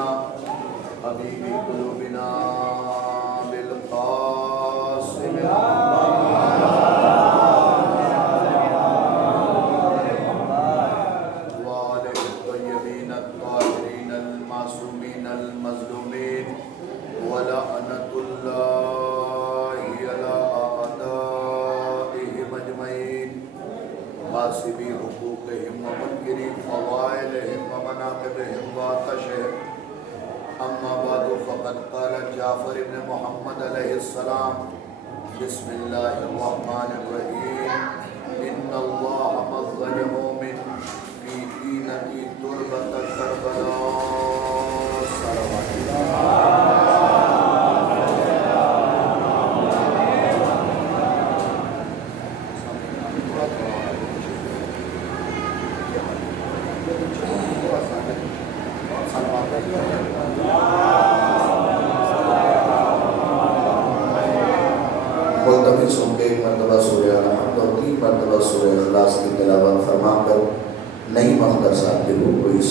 سيدنا حبيب قلوبنا بالقاسم وآله الطيبين الطاهرين المعصومين المظلومين ولعنة الله على أعدائهم أجمعين غاصبي حقوقهم ومنكري فضائلهم ومناقبهم وعطشهم. أما بعد فقد قال جعفر بن محمد عليه السلام بسم الله الرحمن الرحيم إن الله مزج مؤمن في دينة تربة كربلاء صلوات ملتمس ہوں کہ ایک مرتبہ سورہ الحمد اور 3 مرتبہ سورہ اخلاص کی تلاوت فرما کر نئی مقدر صاحب کے روح کو اس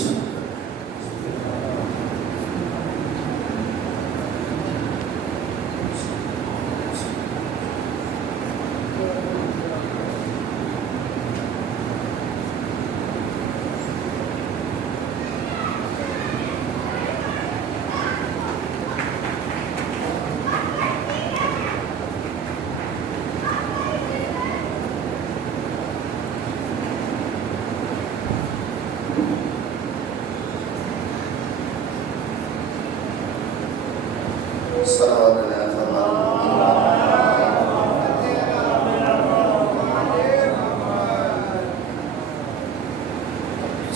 صلوات علیہ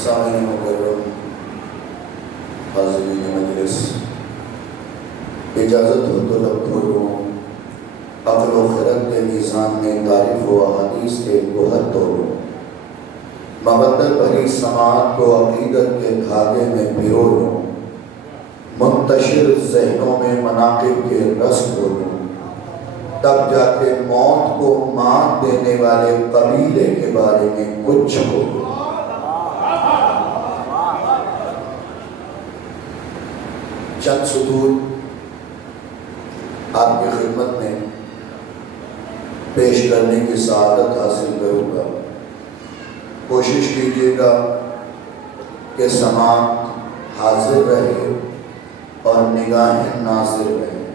سامعین مکرم حاضرین مجلس، اجازت ہو تو لب کھولوں عقل و خرد کے میزان میں تعریف و احادیث کے گوہر توڑوں، مبدل بھری سماعت کو عقیدت کے دھاگے میں پرو لوں، منتشر ذہنوں میں مناقب کے رس کھولوں، تب جا کے موت کو مات دینے والے قبیلے کے بارے میں کچھ بولوں۔ چند سطور آپ کی خدمت میں پیش کرنے کی سعادت حاصل کروں گا۔ کوشش کیجیے گا کہ سماعت حاضر رہے اور نگاہیں ناظر رہیں،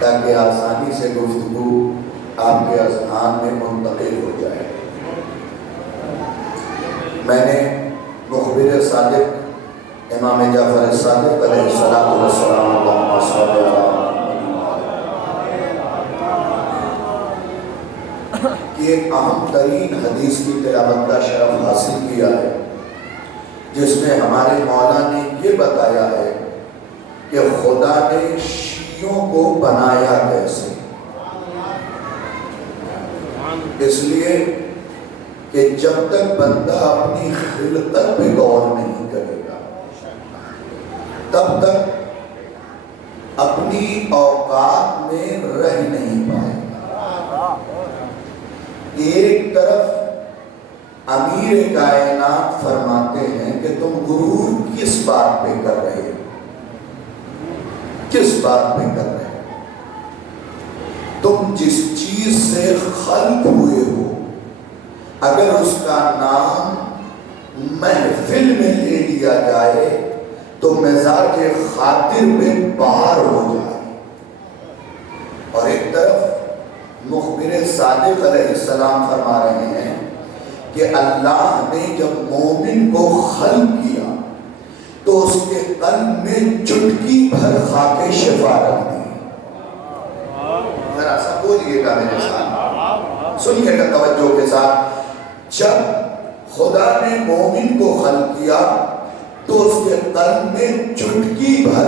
تاکہ آسانی سے گفتگو آپ کے اذہان میں منتقل ہو جائے۔ میں نے مخبر صادق امام جعفر صادق علیہ السلام اللہم صل علی کی ایک اہم ترین حدیث کی تلاوت کا شرف حاصل کیا ہے، جس میں ہمارے مولا نے یہ بتایا ہے کہ خدا نے شیعوں کو بنایا کیسے۔ اس لیے کہ جب تک بندہ اپنی خلقت پہ غور نہیں کرے گا، تب تک اپنی اوقات میں رہ نہیں پائے گا۔ ایک طرف امیر کائنات فرماتے ہیں کہ تم غرور کس بات پہ کر رہے ہو، کس بات پہ کر رہے ہو؟ تم جس چیز سے خلق ہوئے ہو، اگر اس کا نام محفل میں لے لیا جائے تو مزاج خاطر پہ بار ہو جائے۔ اور ایک طرف مخبر صادق علیہ السلام فرما رہے ہیں کہ اللہ نے جب مومن کو خلق کیا تو اس کے قلب میں چٹکی بھر خاک شفا رکھ دی۔ ذرا سا بولیے گا میرے ساتھ، سنیے گا توجہ کے ساتھ۔ جب خدا نے مومن کو خلق کیا تو اس کے قلب میں چٹکی بھر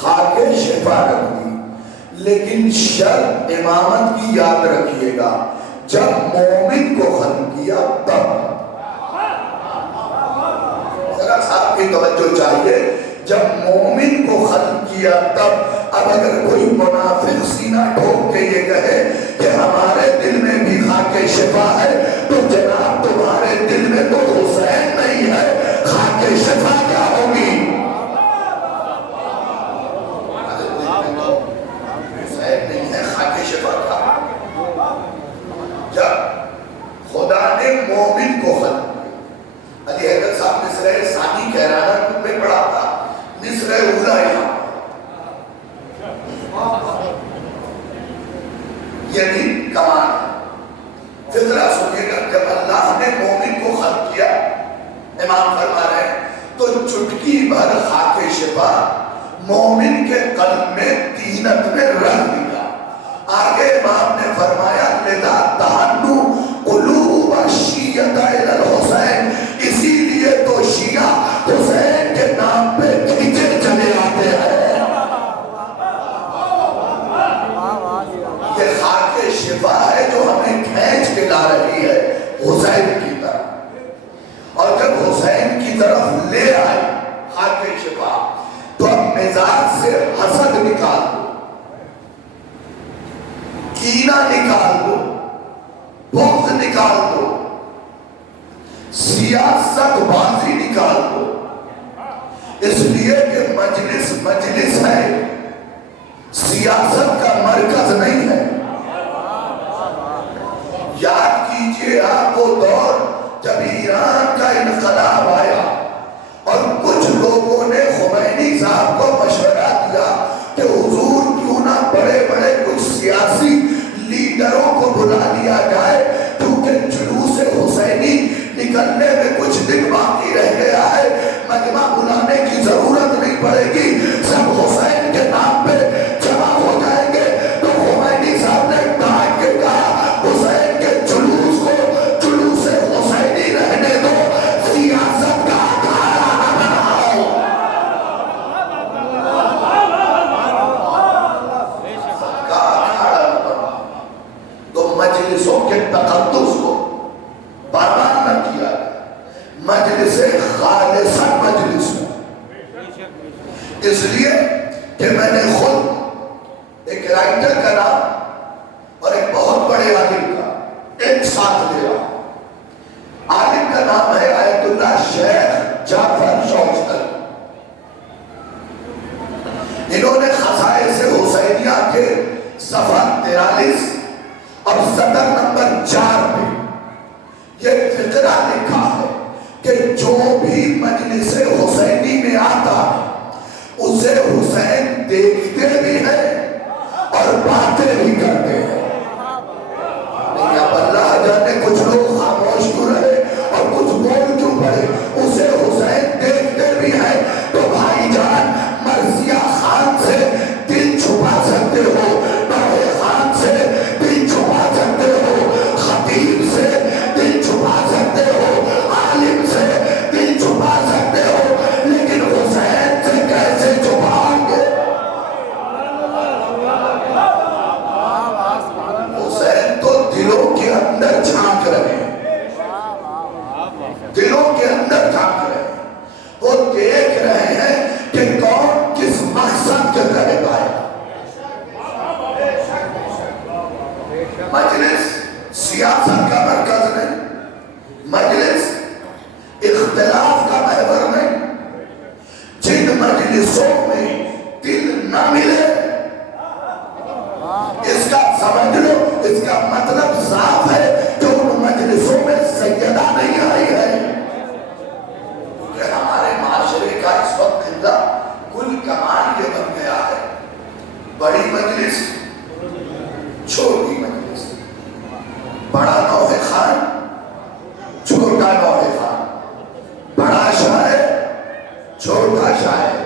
خاک شفا رکھ دی، لیکن شرط امامت کی یاد رکھیے گا، جب مومن کو خلق کیا تب۔ ذرا صاحب کی توجہ چاہیے، جب مومن کو خلق کیا تب۔ اب اگر کوئی منافق سینہ ٹھوک کے یہ کہے کہ ہمارے دل میں بھی خاک شفا ہے، تو جناب تمہارے دل میں تو حسین نہیں ہے، خاک شفا کیا ہوگی؟ مصر ثانی کہہ رہا تھا میں پڑھا تھا مصر اولا یہاں یعنی کمان ہے. فطرہ سنیے گا جب اللہ نے مومن کو خلق کیا امام فرما رہے ہیں تو چٹکی بھر خاک شفا مومن کے قلب میں تینت میں رہ دیا. آگے امام نے فرمایا لذا تہنو قلوب الشیعۃ الی الحسین اسی لیے تو شیعہ حسین کے نام پہ کھینچے چلے آتے ہیں. یہ خاک شفا ہے جو ہمیں کھینچ کے لا رہی ہے حسین کی طرف. اور جب حسین کی طرف لے آئے خاک شفا تو اب مزاج سے حسد نکال دو, کینہ نکال دو, بغض نکال دو, سیاست بازی نکال دو. اس لیے کہ مجلس ہے, سیاست کا مرکز نہیں ہے. یاد کیجئے آپ وہ دور جب ایران کا انقلاب آیا اور کچھ لوگوں نے خمینی صاحب کو مشورہ دیا کہ حضور کیوں نہ بڑے بڑے کچھ سیاسی لیڈروں کو بلا لیا جائے کیونکہ جلوس حسینی نکلنے میں کچھ دن باقی رہ گیا ہے, مجمع بلانے کی ضرورت نہیں پڑے گی, سب حسین کے نام پہ جمع ہو جائیں گے. تو خمینی صاحب نے ڈانٹ کے کہا حسین کے جلوس کو جلوس حسینی رہنے دو, سیاست کا اکھاڑا نہ بناؤ. کا اکھاڑا نہ بناؤ. تو مجلسوں کے تقدس کو پامال نہ کیا, مجلس خالص مجلس ہے. اس لیے کہ میں نے خود ایک رائٹر کا نام اور ایک بہت بڑے عالم کا ایک ساتھ لیا. عالم کا نام ہے آیت اللہ شیخ جعفر شوستر. انہوں نے خصائص حسینیہ کے صفحہ 43 اور سطر نمبر 4 میں یہ فقرہ لکھا ہے کہ جو بھی مجلس حسینی میں آتا ہے اسے حسین دیکھتے بھی ہیں اور باتیں بھی کرتے ہیں. لیکن اب اللہ جانے کچھ لوگ خاموش کیوں رہے اور کچھ بول کیوں پڑے. اسے حسین دیکھتے بھی ہیں تو بھائی جان مرضیہ خان سے دل چھپا سکتے ہو, نوے خان سے دل چھپا سکتے ہو, خطیب سے دل چھپا سکتے ہو, عالم سے دل چھپا سکتے ہو, لیکن حسین سے کیسے چھپاؤں گے؟ حسین تو دلوں کے اندر جھانک رہے ہیں, دلوں کے اندر جھانک رہے ہیں. وہ دیکھ رہے ہیں کہ کون کس مقصد کے تحت آئے. مجلس سیاست کا مرکز نہیں, مجلس اختلاف کا محور نہیں. جن مجلسوں میں دل نہ ملے اس کا سمجھ لو, اس کا مطلب صاف ہے کہ ان مجلسوں میں سیدہ نہیں آئی ہے. کہ ہمارے معاشرے کا اس وقت خندہ کل کمال یہ بن گیا ہے, بڑی مجلس چھوٹی مجلس, بڑا نوح خان چھوٹا نوح خان, بڑا شاعر چھوٹا شاعر,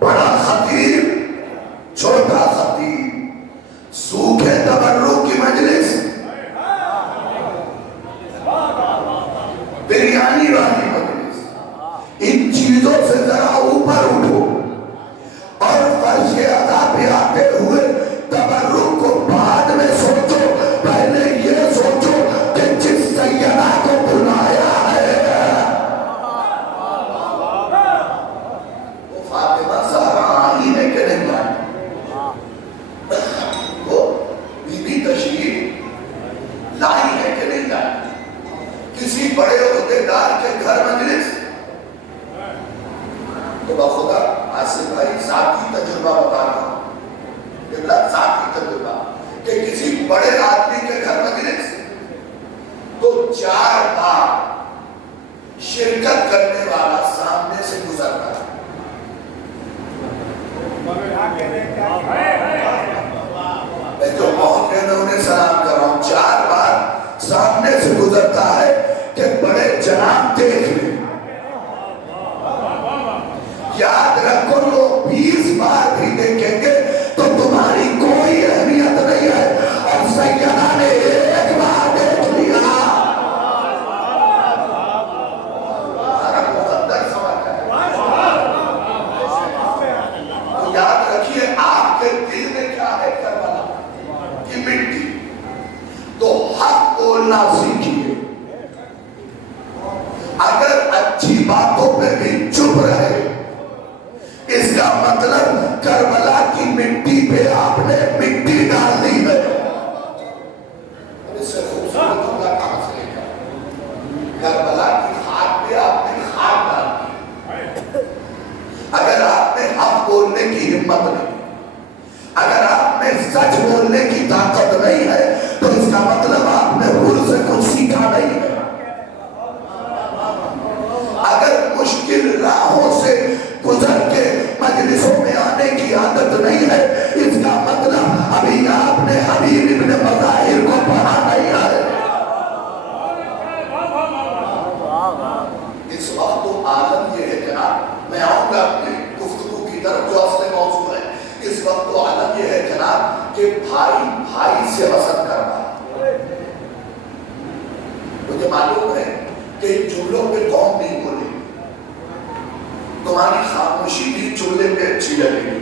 بڑا خطیب چھوٹا خطیب, سوکھے تبرک کی مجلس, بریانی والی مجلس. ان چیزوں سے ذرا اوپر اٹھو اور فرش ادا پہ آتے ہوئے تبرک کو بعد میں سوچو, پہلے یہ سوچو کہ جس سیدہ کو بلایا ہے وہ فاطمہ زہرا آئی ہے کہ نہیں آئی, وہ بی بی تشریف لائی ہے کہ نہیں لائی. کسی بڑے عہدیدار کے گھر مجلس عزت کرنے والا سامنے سے گزرتا ہے. میں جو پہنچ گئے میں انہیں سلام کر رہا ہوں. 4 بار سامنے سے گزرتا ہے کہ بڑے جناب دیکھ لیں. یاد رکھو لوگ 20 بار بھی دیکھیں گے تو تمہاری کوئی اہمیت نہیں ہے. اور سیدنا نے ایک بار دیکھ لیا. ہمارا مقدر سمجھ ہے. تو یاد رکھیے آپ کے دل میں کیا ہے کربلا کی مٹی. تو حق بولنا سیکھیے. اگر اچھی باتوں پہ بھی چپ رہے اس کا مطلب کربلا کی مٹی پہ آپ نے مٹی ڈال دی ہے. اس سے خوبصورت اللہ کہاں سے لے کر کربلا کی خاک پہ آپ نے خاک ڈال دی. اگر آپ نے حق بولنے کی ہمت نہیں, اگر آپ میں سچ بولنے کی طاقت نہیں ہے تو اس کا مطلب آپ نے حر سے کچھ سیکھا نہیں ہے. اگر مشکل راہوں سے گزر کے مجلسوں میں آنے کی عادت نہیں ہے اس کا مطلب ابھی آپ نے حبیب ابن مظاہر کو پڑھا نہیں ہے. اس وقت تو عالم یہ ہے جناب, میں آؤں گا اپنی گفتگو کی طرف جو اصل موضوع ہے. اس وقت تو عالم یہ ہے جناب کہ بھائی بھائی سے حسد کرنا. مجھے معلوم ہے کہ ان جملوں پہ قوم نہیں بولے, تمہاری خاموشی بھی جملے پہ اچھی لگے گی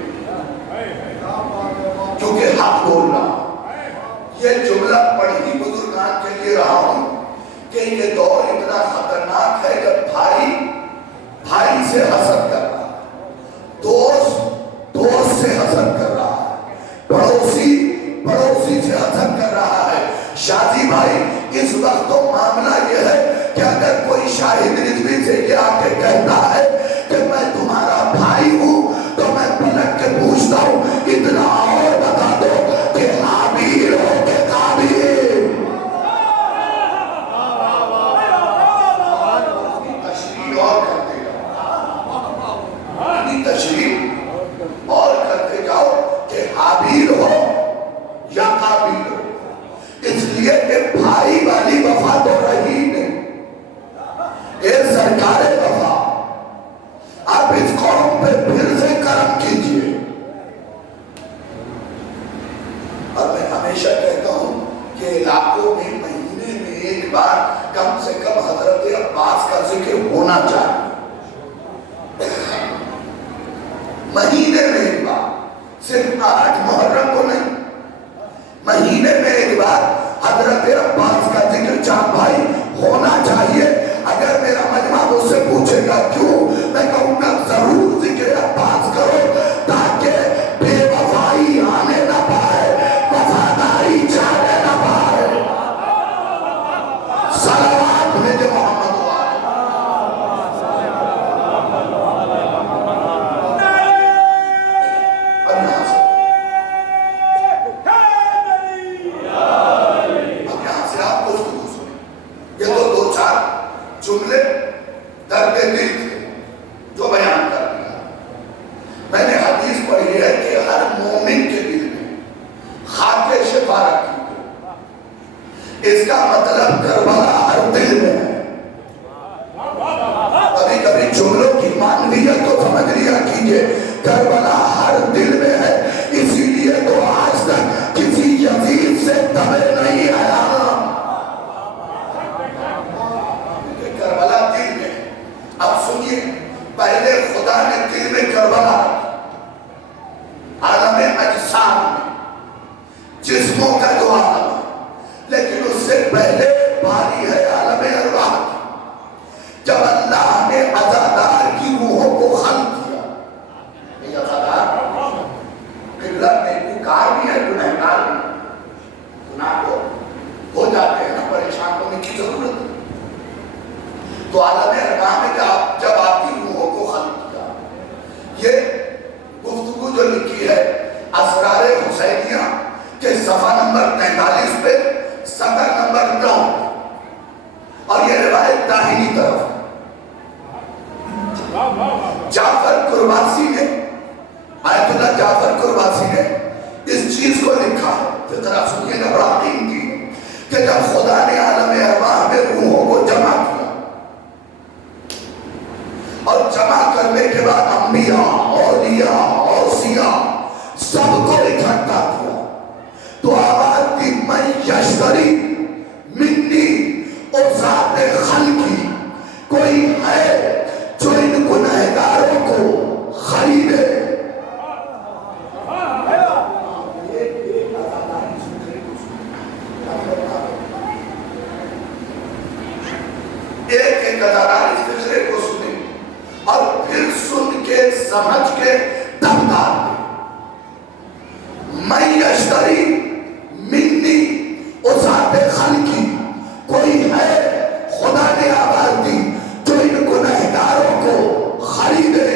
کیونکہ حق بولنا. یہ جملہ پڑھی بزرگان کے لیے رہا ہوں کہ یہ دور اتنا خطرناک ہے جب بھائی بھائی سے حسد کر رہا ہے, دوست دوست سے حسد کر رہا ہے, پڑوسی پڑوسی سے حسد کر رہا ہے. شادی بھائی اس وقت تو معاملہ یہ ہے کہ اگر کوئی شاہد رضوی سے یہ آ کے کہتا ہے کہ میں تمہارا بھائی ہوں تو میں پلٹ کے پوچھتا ہوں اتنا اور بتا دو کہ حابیل ہو کہ قابیل. تشریح اور کرتے جاؤ, تشریح اور کرتے جاؤ کہ حابیل ہو یا قابیل ہو. اس لیے کہ بھائی والی وفا تو رہی نہیں. اے سرکار وفا, آپ اس قوم پہ پھر سے کرم کیجئے. اور میں ہمیشہ کہتا ہوں کہ علاقوں میں مہینے میں ایک بار کم سے کم حضرت عباس کا ذکر ہونا چاہیے. مہینے میں ایک بار, صرف 8 محرم کو نہیں, مہینے میں ایک بار حضرت عباس کا ذکر چاند بھائی ہونا چاہیے. اگر میرا مجمع مجھ سے پوچھے گا کیوں, میں کہوں گا ضرور ذکر عباس کرو تاکہ بے وفائی آنے نہ پائے, وفاداری جانے نہ پائے. صلوات بھیجے محمد جملے درد دل تھے جو بیان کر دیا. میں نے حدیث پڑھی ہے کہ ہر مومن کے دل میں خاک شفا رکھی ہے. اس کا مطلب کربلا ہر دل میں ہے. کبھی کبھی جملوں کی معنویت کو سمجھ لیا کیجئے. کربلا ہر دل میں ہے, اسی لیے تو آج تک کسی یزید سے دمے نہیں آیا. کربلا دل میں. اب سنیے, پہلے خدا نے دل میں کربلا عالم اجسام میں, جسموں کا جو عالم ہے, لیکن اس سے پہلے باری ہے عالم ارواح کی. جب اللہ نے عزادار کی روحوں کو خلق کیا, یہ عزادار قبلت نیکوکار بھی ہے, گنہگار بھی ہے. گناہ کو ہو جاتے ہیں نا, پریشان ہونے کی ضرورت ہے. تو عالم ارواح میں جب آپ کی روحوں کو خلق کیا, یہ گفتگو جو لکھی ہے اسرار حسینیہ کے صفحہ نمبر 43 پہ سطر نمبر 9, اور یہ روایت داہنی طرف. قرباسی نے، آیت اللہ جعفر قرباسی نے اس چیز کو لکھا ہے، فقرہ سنیے گا بڑا قیمتی، کہ جب خدا نے عالم ارواح میں روحوں کو جمع کیا اور جمع کرنے کے بعد انبیاء، اولیاء، اوصیاء سب کو اکٹھا کیا تو آواز دی من یشتری منی ذات خلقی، کوئی ہے جو ان گنہگاروں کو خریدے۔ ایک ایک ادادار اس فکرے کو سنیں اور پھر سن کے سمجھ کے تب دار دیں۔ من یشتری منی ذات خلقی، کوئی ہے خدا نے آواز دی جو ان گنہگاروں کو خریدے۔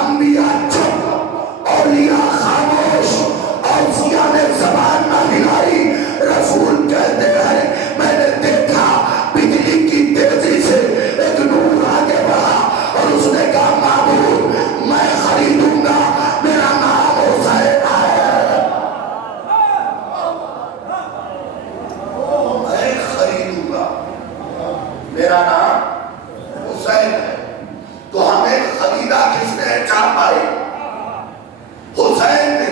انبیاء چپ، اولیاء خاموش، اوصیاء نے زبان نہ ہلائی۔ رسول کہتے ہیں میں نے دیکھا بجلی کی تیزی سے ایک نور آگے بڑھا اور اس نے کہا معبود میں خریدوں گا، میرا نام حسین ہے، میں خریدوں گا، میرا نام حسین ہے۔ تو ہمیں خریدا کس نے؟ چاپائے حسین نے۔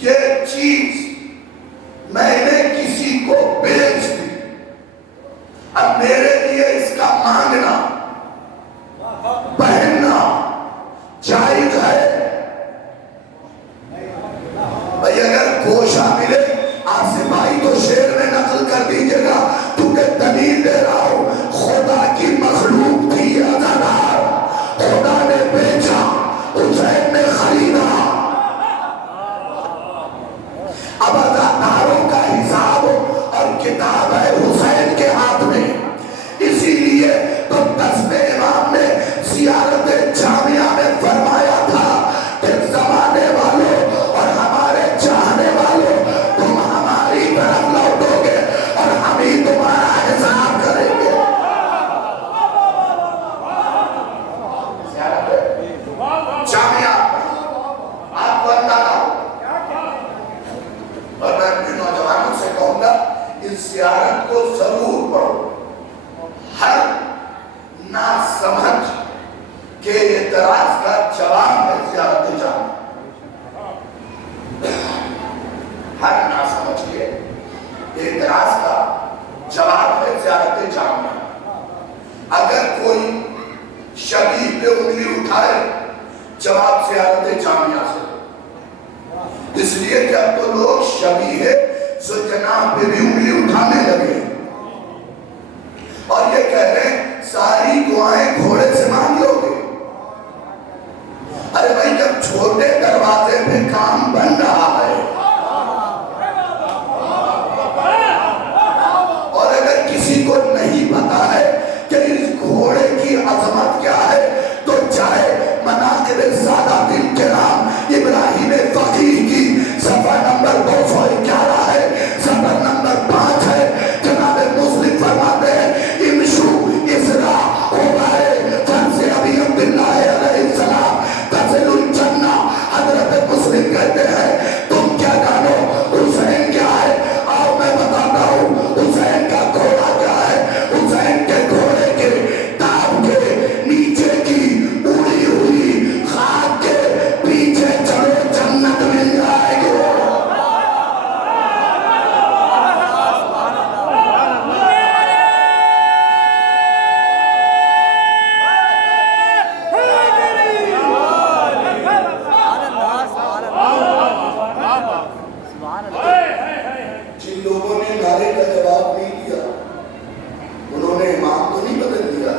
یہ چیز میں نے کسی کو بیچ دی، اب میرے لیے اس کا مانگنا پہننا جائز ہے۔ بھئی اگر گوشہ ملے آصف بھائی تو شعر میں نقل کر دیجئے گا، کیونکہ دلیل دے رہا ہوں خدا کی مخلوق تھی عزادار، خدا نے بیچا، حسین نے خریدا۔ اب عزاداروں کا حساب اور کتاب ہے حسین کے ہاتھ میں، اسی لیے تو قصب امام نے زیارت جامعہ میں فرمایا تھا کہ زمانے والوں اور ہمارے چاہنے والوں تم ہماری طرف لوٹو گے اور ہم ہی تمہارا حساب کریں گے۔ جامعہ آپ کو اندازہ ہو، اور میں اپنے نوجوانوں سے کہوں گا اس زیارت کو ضرور پڑھو۔ ہر نا سمجھ کے اعتراض کا جواب ہے زیارت جامعہ، ہر نا سمجھ کے اعتراض کا جواب ہے زیارت جامعہ۔ اگر کوئی شبیہ پہ انگلی اٹھائے جواب زیارت جامعہ سے، اس لیے کہ اب تو لوگ شبیہ جناب پہ بھی انگلی اٹھانے لگے اور یہ کہہ رہے ہیں ساری دعائیں گھوڑے سے مانگ لو گے۔ ارے بھائی جب چھوٹے دروازے پہ کام بن رہا ہے اور اگر کسی کو نہیں پتا ہے کہ اس گھوڑے کی عظمت کیا ہے تو چاہے مناقب سادات الکرام ابراہیم فقیہ کی صفحہ نمبر 211 ہے، صفحہ نمبر 5 ہے، جناب مسلم فرماتے ہیں امشو اسرا ہوگائے فرض ابی عبداللہ علیہ السلام تصل الجنہ۔ حضرت مسلم کہتے ہیں تم کیا جانو حسین کیا ہے؟ آؤ میں بتاتا ہوں حسین کا گھوڑا کیا ہے۔ حسین کے گھوڑے کے ٹاپ کے نیچے کی اڑی ہوئی خاک کے پیچھے چڑھو جنت مل جائے گی۔ جن لوگوں نے نعرے کا جواب نہیں دیا انہوں نے امام تو نہیں بدل دیا۔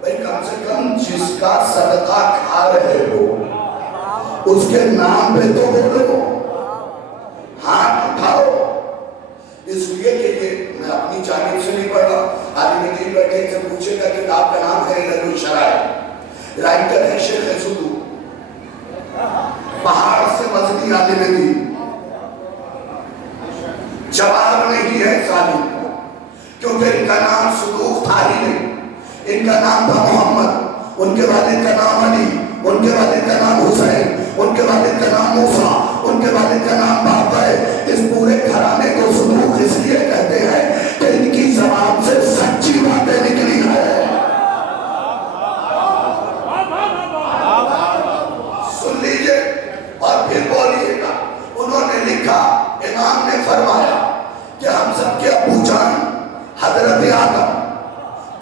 بھائی کم سے کم جس کا صدقہ کھا رہے ہو اس کے نام پہ تو بولو، ہاتھ اٹھاؤ۔ اس لیے کہ یہ میں اپنی جانب سے نہیں پڑھ رہا، عالم دین بیٹھے سے پوچھے گا کہ آپ کا نام ہے علل الشرائع، رائٹر ہے شیخ صدو، پہاڑ سے مزنی عالم دین، جواب نہیں ہے ظالم کا، کیونکہ ان کا نام صدوق تھا ہی نہیں. ان کا نام تھا محمد، ان کے والد کا نام علی، ان کے والد کا نام حسین، ان کے والد کا نام موسیٰ، ان کے والد کا نام باپ ہے. اس پورے گھرانے کو صدوق اس لیے کہتے ہیں کہ ان کی زبان سے سچی باتیں نکلی ہے. سن لیجئے اور پھر بولیے گا. انہوں نے لکھا، امام نے فرمایا کہ ہم سب کے ابو جان حضرت آدم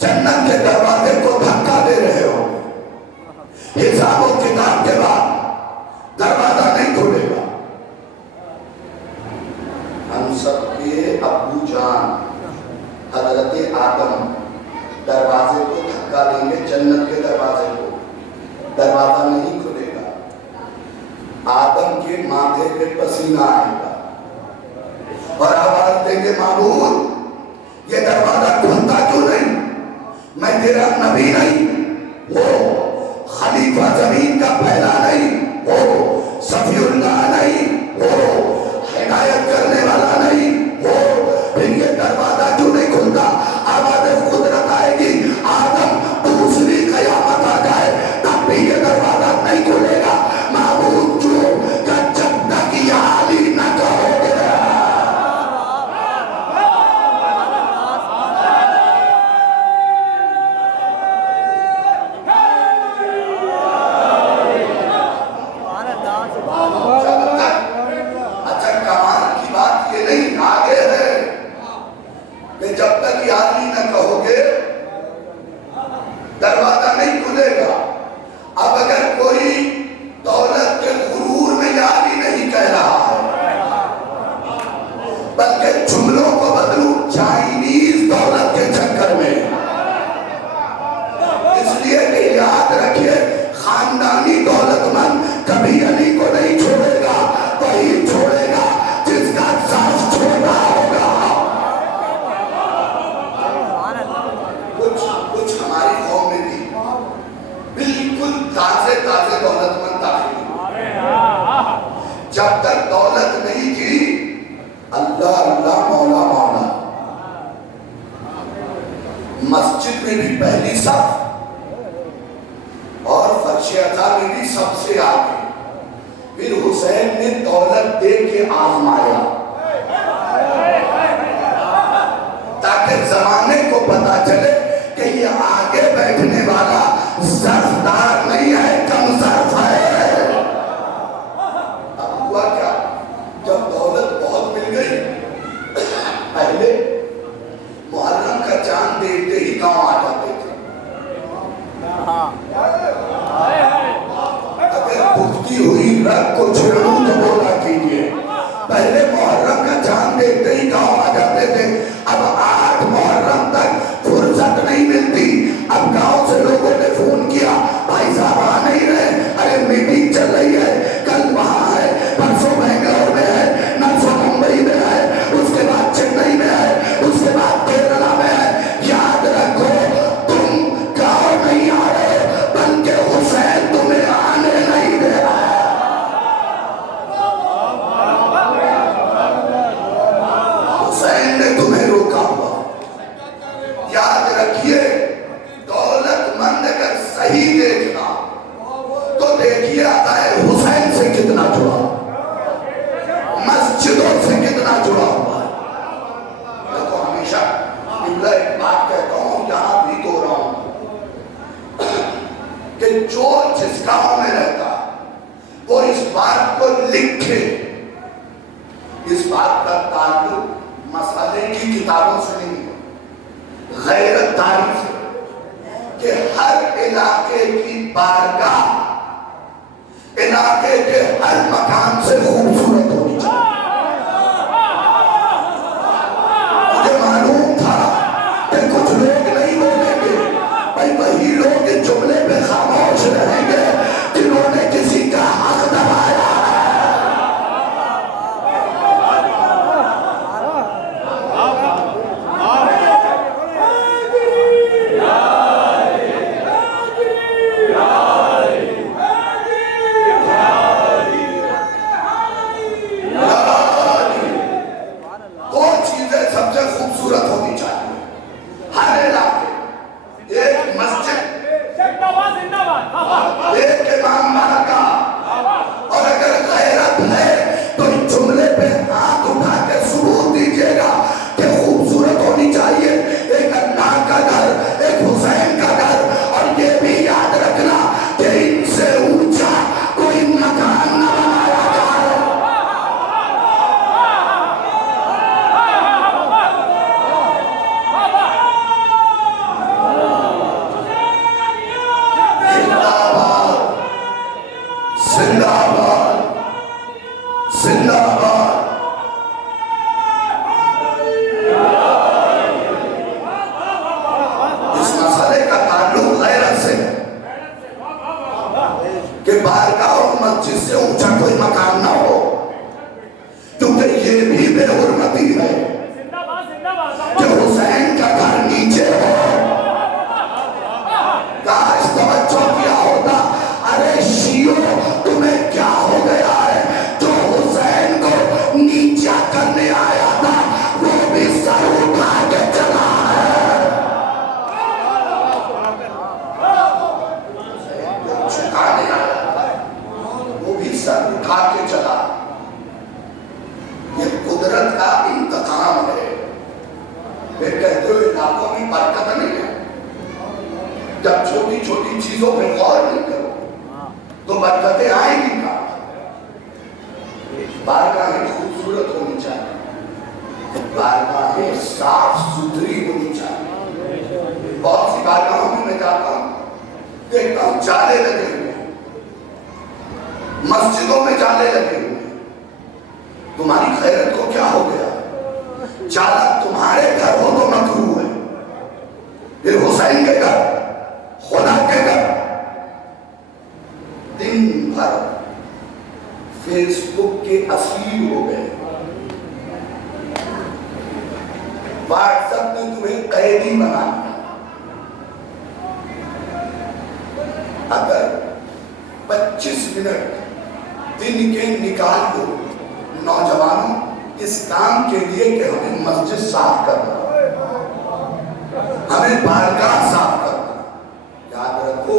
جنت کے دروازے کو دھکا دے رہے ہو، حساب و کتاب کے بعد دروازہ نہیں کھولے گا. ہم سب کے ابو جان حضرت آدم دروازے کو دھکا دیں گے، جنت کے دروازے کو، دروازہ نہیں کھلے گا. آدم کے ماتھے پہ پسینہ آئے گا اور آواز دیں گے، معبود یہ دروازہ کھلتا کیوں نہیں؟ میں تیرا نبی نہیں ہو، خلیفہ زمین کا پہلا نہیں ہو، صفی اللہ نہیں ہو، ہدایت کرنے والا نہیں ہو، پھر یہ دروازہ کیوں نہیں کھلتا؟ آواز قدرت آئے گی، آدم دوسری قیامت آ جائے تب بھی یہ دروازہ نہیں کھلے گا. معبود کیوں کہ جب تک یہ علی نہ کہو گے. جب تک یاد ہی نہ کہو گے دروازہ نہیں کھلے گا. اب اگر کوئی دولت کے غرور میں یاد ہی نہیں کہہ رہا ہے، بلکہ جملوں کو بدلوں چائنیز دولت کے چکر میں، اس لیے کہ یاد رکھیے خاندانی دولت مند کبھی علی کو نہیں چھوڑے گا، وہی چھوڑے گا جس کا سانس چھوڑا ہوگا. کچھ ہماری قوم میں بھی بالکل تازے دولت مند داخل ہوئے. جب تک دولت نہیں تھی اللہ اللہ مولا مولا. مسجد میں بھی پہلی صف اور فرش عطا میں بھی سب سے آگے. پھر حسین نے دولت دے کے آزمایا تاکہ زمانے کو پتا چلے کہ یہ آگے بیٹھنے والا ظرفدار نہیں ہے، کم ظرف ہے. اب ہوا کیا؟ جب دولت بہت مل گئی، پہلے محرم کا چاند دیکھتے ہی گاؤں آ جاتے تھے. اگر پختی ہوئی رگ کو چھڑوں تو بولا کیجئے. پہلے محرم کا چاند دیکھتے ہی گاؤں آ جاتے تھے. اب 8 محرم تک فرصت نہیں ملتی. اب گاؤں سے لوگوں نے فون کیا، بھائی صاحب آ نہیں رہے، ارے میٹنگ چل رہی ہے، کل وہاں ہے، پرسوں بنگلور میں ہے، نرسوں ممبئی میں ہے، اس کے بعد چنئی میں ہے، اس کے بعد کیرلا میں ہے. یاد رکھو تم گاؤں نہیں آ رہے بلکہ حسین تمہیں آنے نہیں دے رہا ہے. حسین نے تمہیں روکا ہوا. یاد رکھیے دولت مند اگر صحیح دیکھنا تو دیکھیے عطائے حسین سے کتنا جڑا، مسجدوں سے کتنا جڑا ہوا ہے. میں تو ہمیشہ قبلہ ایک بات کہتا ہوں، یہاں بھی دو رہا ہوں کہ جو جس گاؤں میں رہتا وہ اس بات کو لکھے. اس بات کا تعلق مسئلے کی کتابوں سے نہیں ہے، غیرت داری سے، کہ ہر علاقے کی بارگاہ علاقے کے ہر مکان سے خوبصورت ہونی چاہیے. مجھے معلوم تھا کہ کچھ لوگ نہیں بولیں گے، بھائی وہی لوگ اس جملے پہ خاموش رہیں گے جنہوں نے کسی کا حق دبایا. چھوٹی چھوٹی چیزوں پہ غور نہیں کرو تو برکتیں آئیں گی کہاں؟ بارگاہیں خوبصورت ہونی چاہیے، بارگاہیں صاف ستھری ہونی چاہیے۔ بہت سی بارگاہوں میں جاتا ہوں، دیکھتا ہوں جالے لگے ہوئے، مسجدوں میں جالے لگے ہوئے۔ تمہاری خیرت کو کیا ہو گیا؟ جالا تمہارے گھر ہو تو مکروہ ہے، پھر حسین کے گھر، خدا کے گھر، دن بھر فیس بک کے اسیر ہو گئے۔ واٹس ایپ نے تمہیں قیدی بنا دیا۔ اگر 25 منٹ دن کے نکال دو نوجوانوں اس کام کے لیے کہ ہمیں مسجد صاف کرنا، ہمیں بارگاہ صاف کرنا، یاد رکھو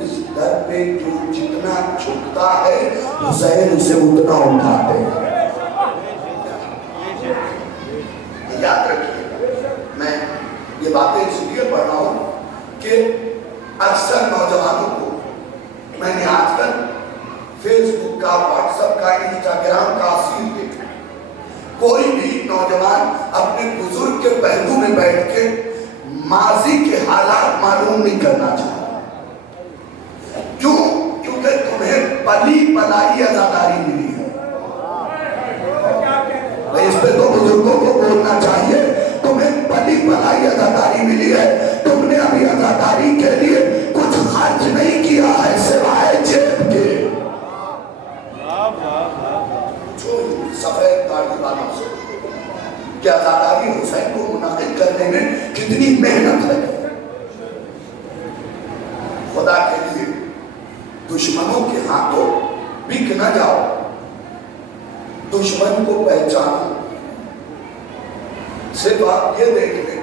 اس در پہ جو جتنا جھکتا ہے حسین اسے اتنا اٹھاتے ہیں۔ یاد رکھیے، میں یہ باتیں اس لیے پڑھ رہا ہوں کہ اکثر نوجوانوں کو میں نے آج کل فیس بک کا، واٹس ایپ کا، انسٹاگرام کا اسیر دیکھا۔ کوئی بھی نوجوان اپنے بزرگ کے پہلو میں بیٹھ کے ماضی کے حالات معلوم نہیں کرنا چاہتا۔ کیوں؟ کیونکہ تمہیں پلی پلائی عزاداری ملی ہے۔ اس پہ تو بزرگوں کو بولنا چاہیے، تمہیں پلی پلائی عزاداری ملی ہے، تم نے ابھی عزاداری کے لیے کچھ خرچ نہیں کیا ہے سوائے جیب کے۔ سفید داڑھی والوں سے کہ عزاداری حسین کو منعقد کرنے میں کتنی محنت لگی۔ خدا کے لیے دشمنوں کے ہاتھوں بک نہ جاؤ، دشمن کو پہچانو۔ صرف آپ یہ دیکھ لیں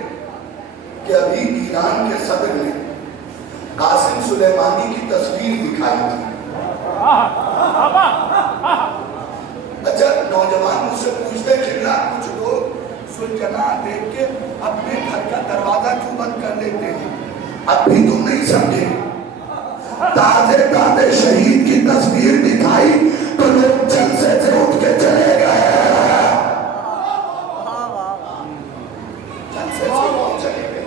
کہ ابھی ایران کے صدر نے قاسم سلیمانی کی تصویر دکھائی تھی۔ اچھا نوجوان مجھ سے پوچھتے کھلا کچھ لوگ سلجنا دیکھ کے اپنے گھر کا دروازہ کیوں بند کر لیتے ہیں؟ اب بھی تم نہیں سمجھے، تازے تازے شہید کی تصویر دکھائی تو لوگ جلسے سے اٹھ کے چلے گئے۔ جلسے سے کون چلے گئے؟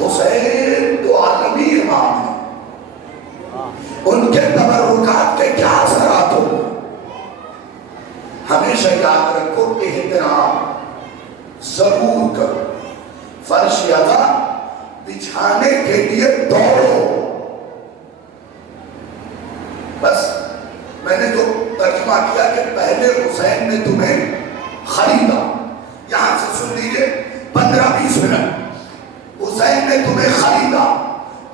حسین تو عالمی امام ہے، ان کے تبرکات کے کیا اثرات ہو؟ ہمیشہ یاد رکھو احترام ضرور کرو، فرش ادا بچھانے کے لیے دوڑو۔ بس میں نے جو ترجمہ کیا کہ پہلے حسین نے تمہیں خریدا، یہاں سے سن لیجئے 15-20 منٹ، حسین نے تمہیں خریدا،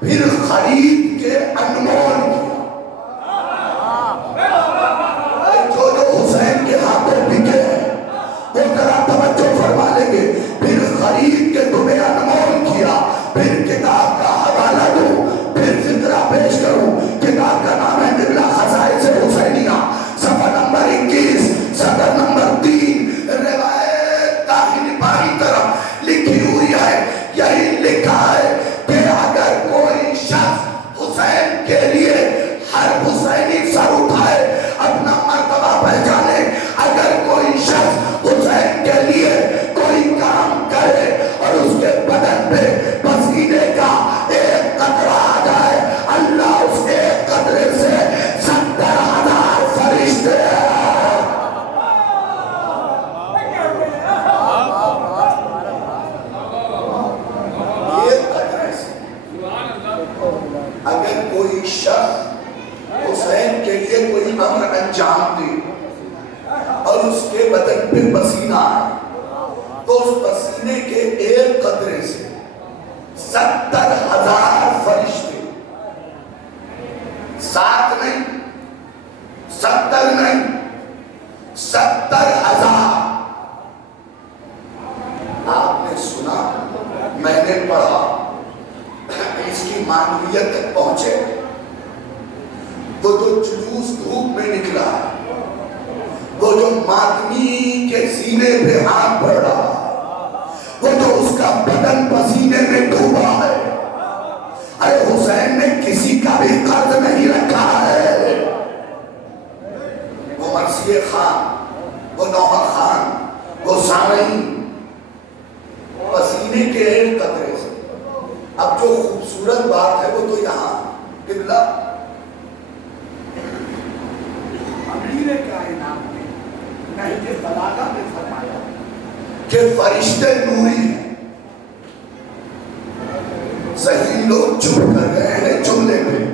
پھر خرید کے انمول کیا۔ جو حسین کے ہاتھوں بکے ہیں وہ ذرا توجہ فرما لیں گے، پھر خرید کے تمہیں انمول کیا۔ پھر کتاب کا حوالہ دوں، پھر ذکرہ پیش کروں۔ کتاب کا نام ہے قبلہ خصائص حسینیہ، صفحہ نمبر 21، سطر نمبر 3، روایت داخلی بائیں طرف لکھی ہوئی ہے۔ یہی لکھا ہے کہ اگر کوئی شخص حسین کے لیے ہر حسینی سر اٹھائے، اپنا مرتبہ پہچانے، اگر کوئی شخص حسین کے لیے کوئی کام کرے اور اس کے بدن پہ پسینے کا ایک قطرہ آ جائے، اللہ اس ایک قطرے سے 70,000 فرشتے ایک قطرے سے۔ اگر کوئی شخص حسین کے لیے کوئی امر انجام دے اور اس کے بدن پہ پسینہ آئے تو اس پسینے کے ایک قطرے سے 70,000 فرشتے، 7 نہیں، 70 نہیں، 70,000۔ آپ نے سنا، میں نے پڑھا، اس کی معنویت تک پہنچے۔ وہ جو جلوس دھوپ میں نکلا، وہ جو ماتمی کے سینے پہ ہاتھ پڑ رہا، وہ جو اس کا بدن پسینے میں ڈوبا ہے، ارے نوحہ خان وہ سامعین پسینے کے ایک قطرے سے. اب جو خوبصورت بات ہے وہ تو یہاں قبلہ امیر کائنات نے نہج بلاغہ میں فرمایا کہ فرشتے نوری ہیں. صحیح لوگ چپ کر گئے ہیں جملے پہ.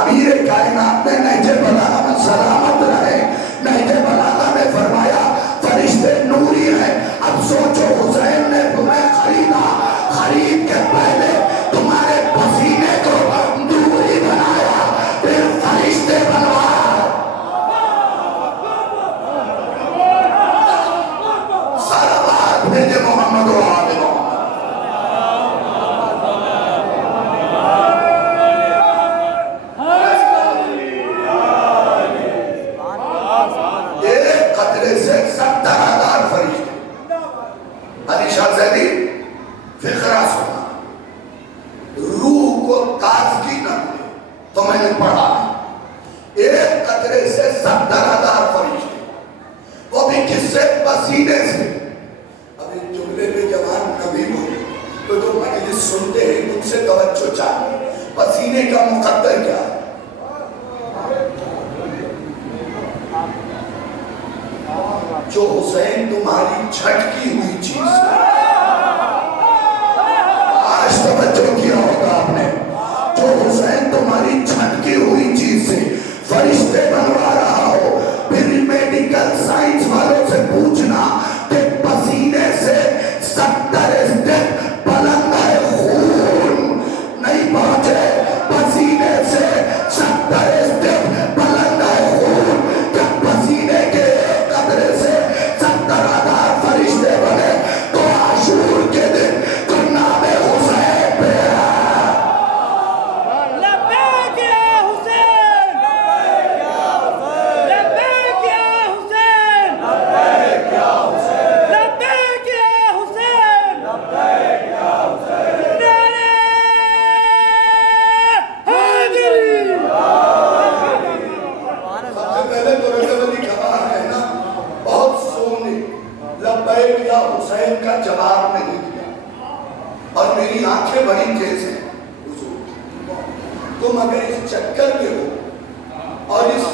امیر کائنات نے نہج بلاغہ میں سلامت رہے نہج بلاغہ میں فرمایا فرشتے نوری ہیں. اب سوچو حسین نے تمہیں خریدا, خرید کے پہلے تمہارے پسینے کو نوری بنایا پھر فرشتے بنوایا. سلوات بھیجے محمد و آل محمد. فقرہ سنا روح کو تازگی نہ ملے تو میں نے پڑھا ایک قطرے سے 70,000 فرشتے, وہ بھی کس سے؟ پسینے سے. اب اس جملے میں جوان نبی بولے تو جو مجلس سنتے ہیں ان سے توجہ چاہیے. پسینے کا مقدر کیا ہے؟ جو حسین تمہاری چھٹکی ہوئی چیز ہے. آج توجہ کیا ہوگا آپ نے, جو حسین تمہاری چھٹکی ہوئی چیز سے فرشتے بنوا رہا ہو. پھر میڈیکل سائنس والوں سے پوچھنا کہ پسینے سے 70 اسٹیپ بلند ہے خون نہیں پہنچے. پسینے سے 70 اسٹیپ بلند ہے خون. جب پسینے کے ایک قطرے سے 70,000 فرشتے بنے تو عاشور کے دن تو نام حسین پہ ہے. لبیک یا حسین, لبیک یا حسین, لبیک یا حسین, لبیک یا حسین, لبیک یا حسین, نعرہ حیدری. سب سے پہلے تو رضا علی خبر ہے نا, بہت سونے لبیک یا حسین کا جواب نہیں دیا اور میری آنکھیں بڑی تیز ہیں. تم اگر اس چکر میں ہو اور اس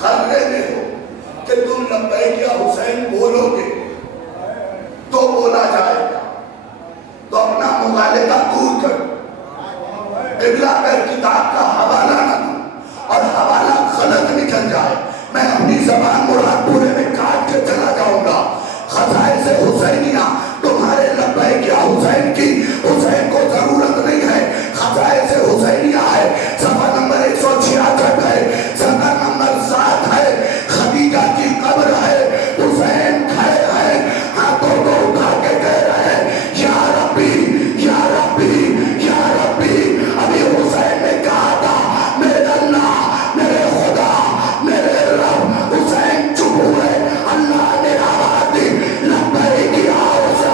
خرے میں ہو کہ تم لبیک یا حسین بولو گے تو بولا جائے گا, تو اپنا مغالطہ دور کرو. قبلہ پر کتاب کا حوالہ نہ دو اور حوالہ غلط نکل جائے. میں اپنی زبان مراد پورے میں کاٹ کے چلا جاؤں گا. خصائص حسینیہ تمہارے لبیک یا حسین کی حسین کو ضرورت نہیں ہے. خصائص حسینیہ ہے صفحہ نمبر 166 ہے, صفحہ نمبر 7 ہے. خدیجہ کی قبر ہے, حسین کھڑے ہیں ہاتھوں کو اٹھا کے کہہ رہے ہیں یا ربی یا ربی یا ربی. ابھی حسین نے کہا تھا میرے اللہ میرے خدا میرے رب. حسین چپ ہوئے, اللہ نے آواز دی لبیک یا حسین.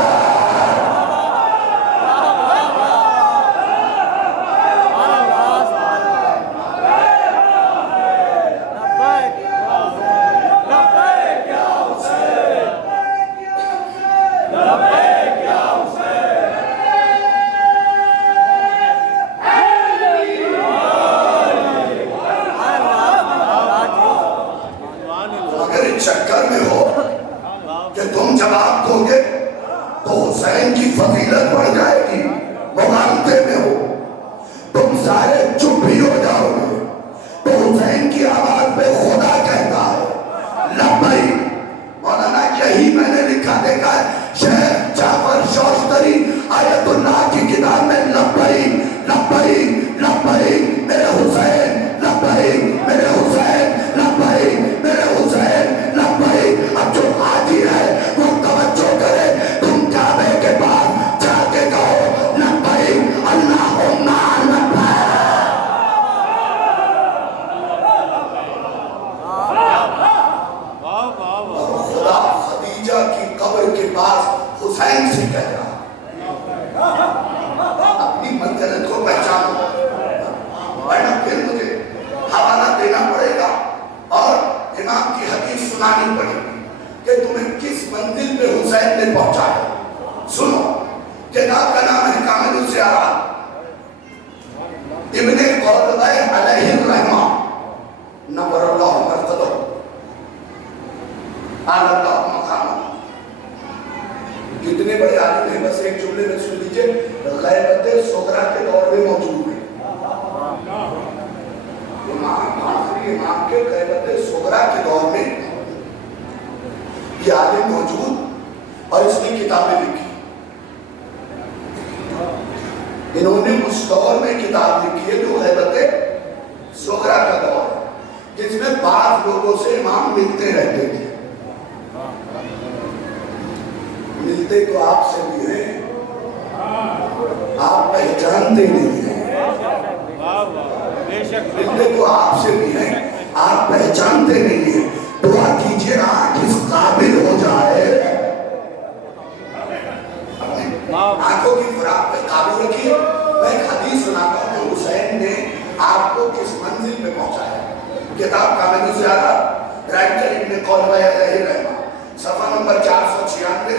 اگر اس چکر میں ہو کہ تم جواب دو گے تو حسین کی فضیلت بڑھ جائے گی. مغالطے میں ہو تم سارے چپ بھی ہو جاؤ گے تو حسین کی آواز پہ خدا کہتا ہے لبیک. مولانا یہی میں نے لکھا دیکھا ہے شیخ جعفر شوشتری آیت اللہ کی کتاب میں لبیک لبیک لبیک میرے حسین, لبیک میرے حسین, لبیک میرے حسین, لبیک. اب جو حاجی ہے وہ توجہ کرے, تم کعبے کے پاس جا کے کہو لبیک اللہم لبیک. اور خدا خدیجہ کی قبر کے پاس حسین سے کہہ رہا اپنی منزلت کو پہچانو, ورنہ پھر مجھے حوالہ دینا پڑے گا اور امام کی حدیث سنانی پڑے گی کہ کہ تمہیں کس منزل پہ حسین نے پہنچایا. سنو کتاب کا نام ہے کامل الزیارات. ابن قلوہ علیہ الرحمہ نور اللہ مرقدہ اعلی اللہ مقام. کتنے بڑے عالم ہیں، بس ایک جملے میں سن لیجئے. غیبت صغرا کے دور میں موجود ہے. امام آخری امام کے غیبت صغرا کے دور میں یہ عالم موجود اور اس نے کتابیں لکھی. انہوں نے اس دور میں کتاب لکھی ہے جو غیبت صغرا کا دور ہے، جس میں بعض لوگوں سے امام ملتے رہتے تھے. ملتے تو آپ سے بھی ہیں، آپ پہچانتے نہیں ہیں. ملتے تو آپ سے بھی ہیں، آپ پہچانتے نہیں ہیں. دعا کیجئے آنکھ اس قابل ہو جائے، آنکھوں کی فراق پہ قابل رکھیے. میں ایک حدیث سناتا ہوں کہ حسین نے آپ کو کس منزل پہ پہنچایا. کتاب کامل الزیارات، رائٹر ابن قلوہ علیہ الرحمہ، صفحہ نمبر 496،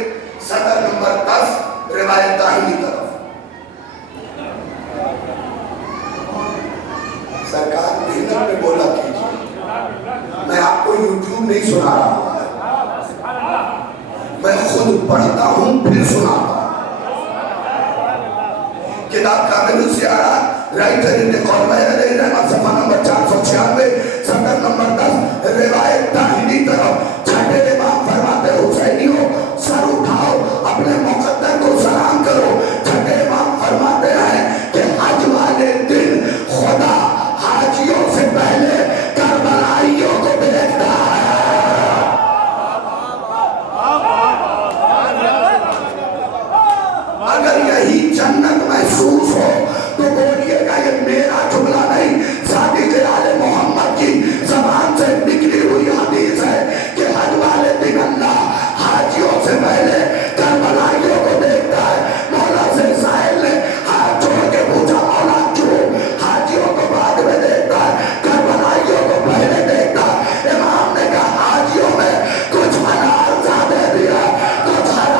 سطر نمبر 10، روایت داہنی طرف. سرکار محنت پہ بولا کیجیے. میں آپ کو یوٹیوب نہیں سنا رہا، میں خود پڑھتا ہوں پھر سناتا ہوں. کتاب کامل الزیارات، رائٹر ابن قلوہ علیہ الرحمہ، صفحہ نمبر 496، سطر نمبر 10، روایت داہنی طرف. چھٹے امام فرماتے حسینیوں سر اٹھاؤ، اپنے مقدر کو سلام کرو. چھٹے امام فرماتے ہیں کہ حج والے دن خدا حاجیوں سے پہلے کربلائیوں کو دیکھتا ہے. اگر یہی جنت محسوس ہو تو بولیے گا یہ میرا جملہ نہیں، صادق آل محمد کی زبان سے نکلی ہوئی حدیث ہے کہ حج والے دن اللہ حاجیوں سے پہلے کربلائیوں کو دیکھتا ہے. مولا سے سائل نے ہاتھ چھوڑ کے پوچھا مولا کیوں حاجیوں کو بعد میں دیکھتا ہے، کربلائیوں کو پہلے دیکھتا ہے؟ امام نے کہا حاجیوں میں کچھ حلال زیادہ بھی ہے، کچھ حرام.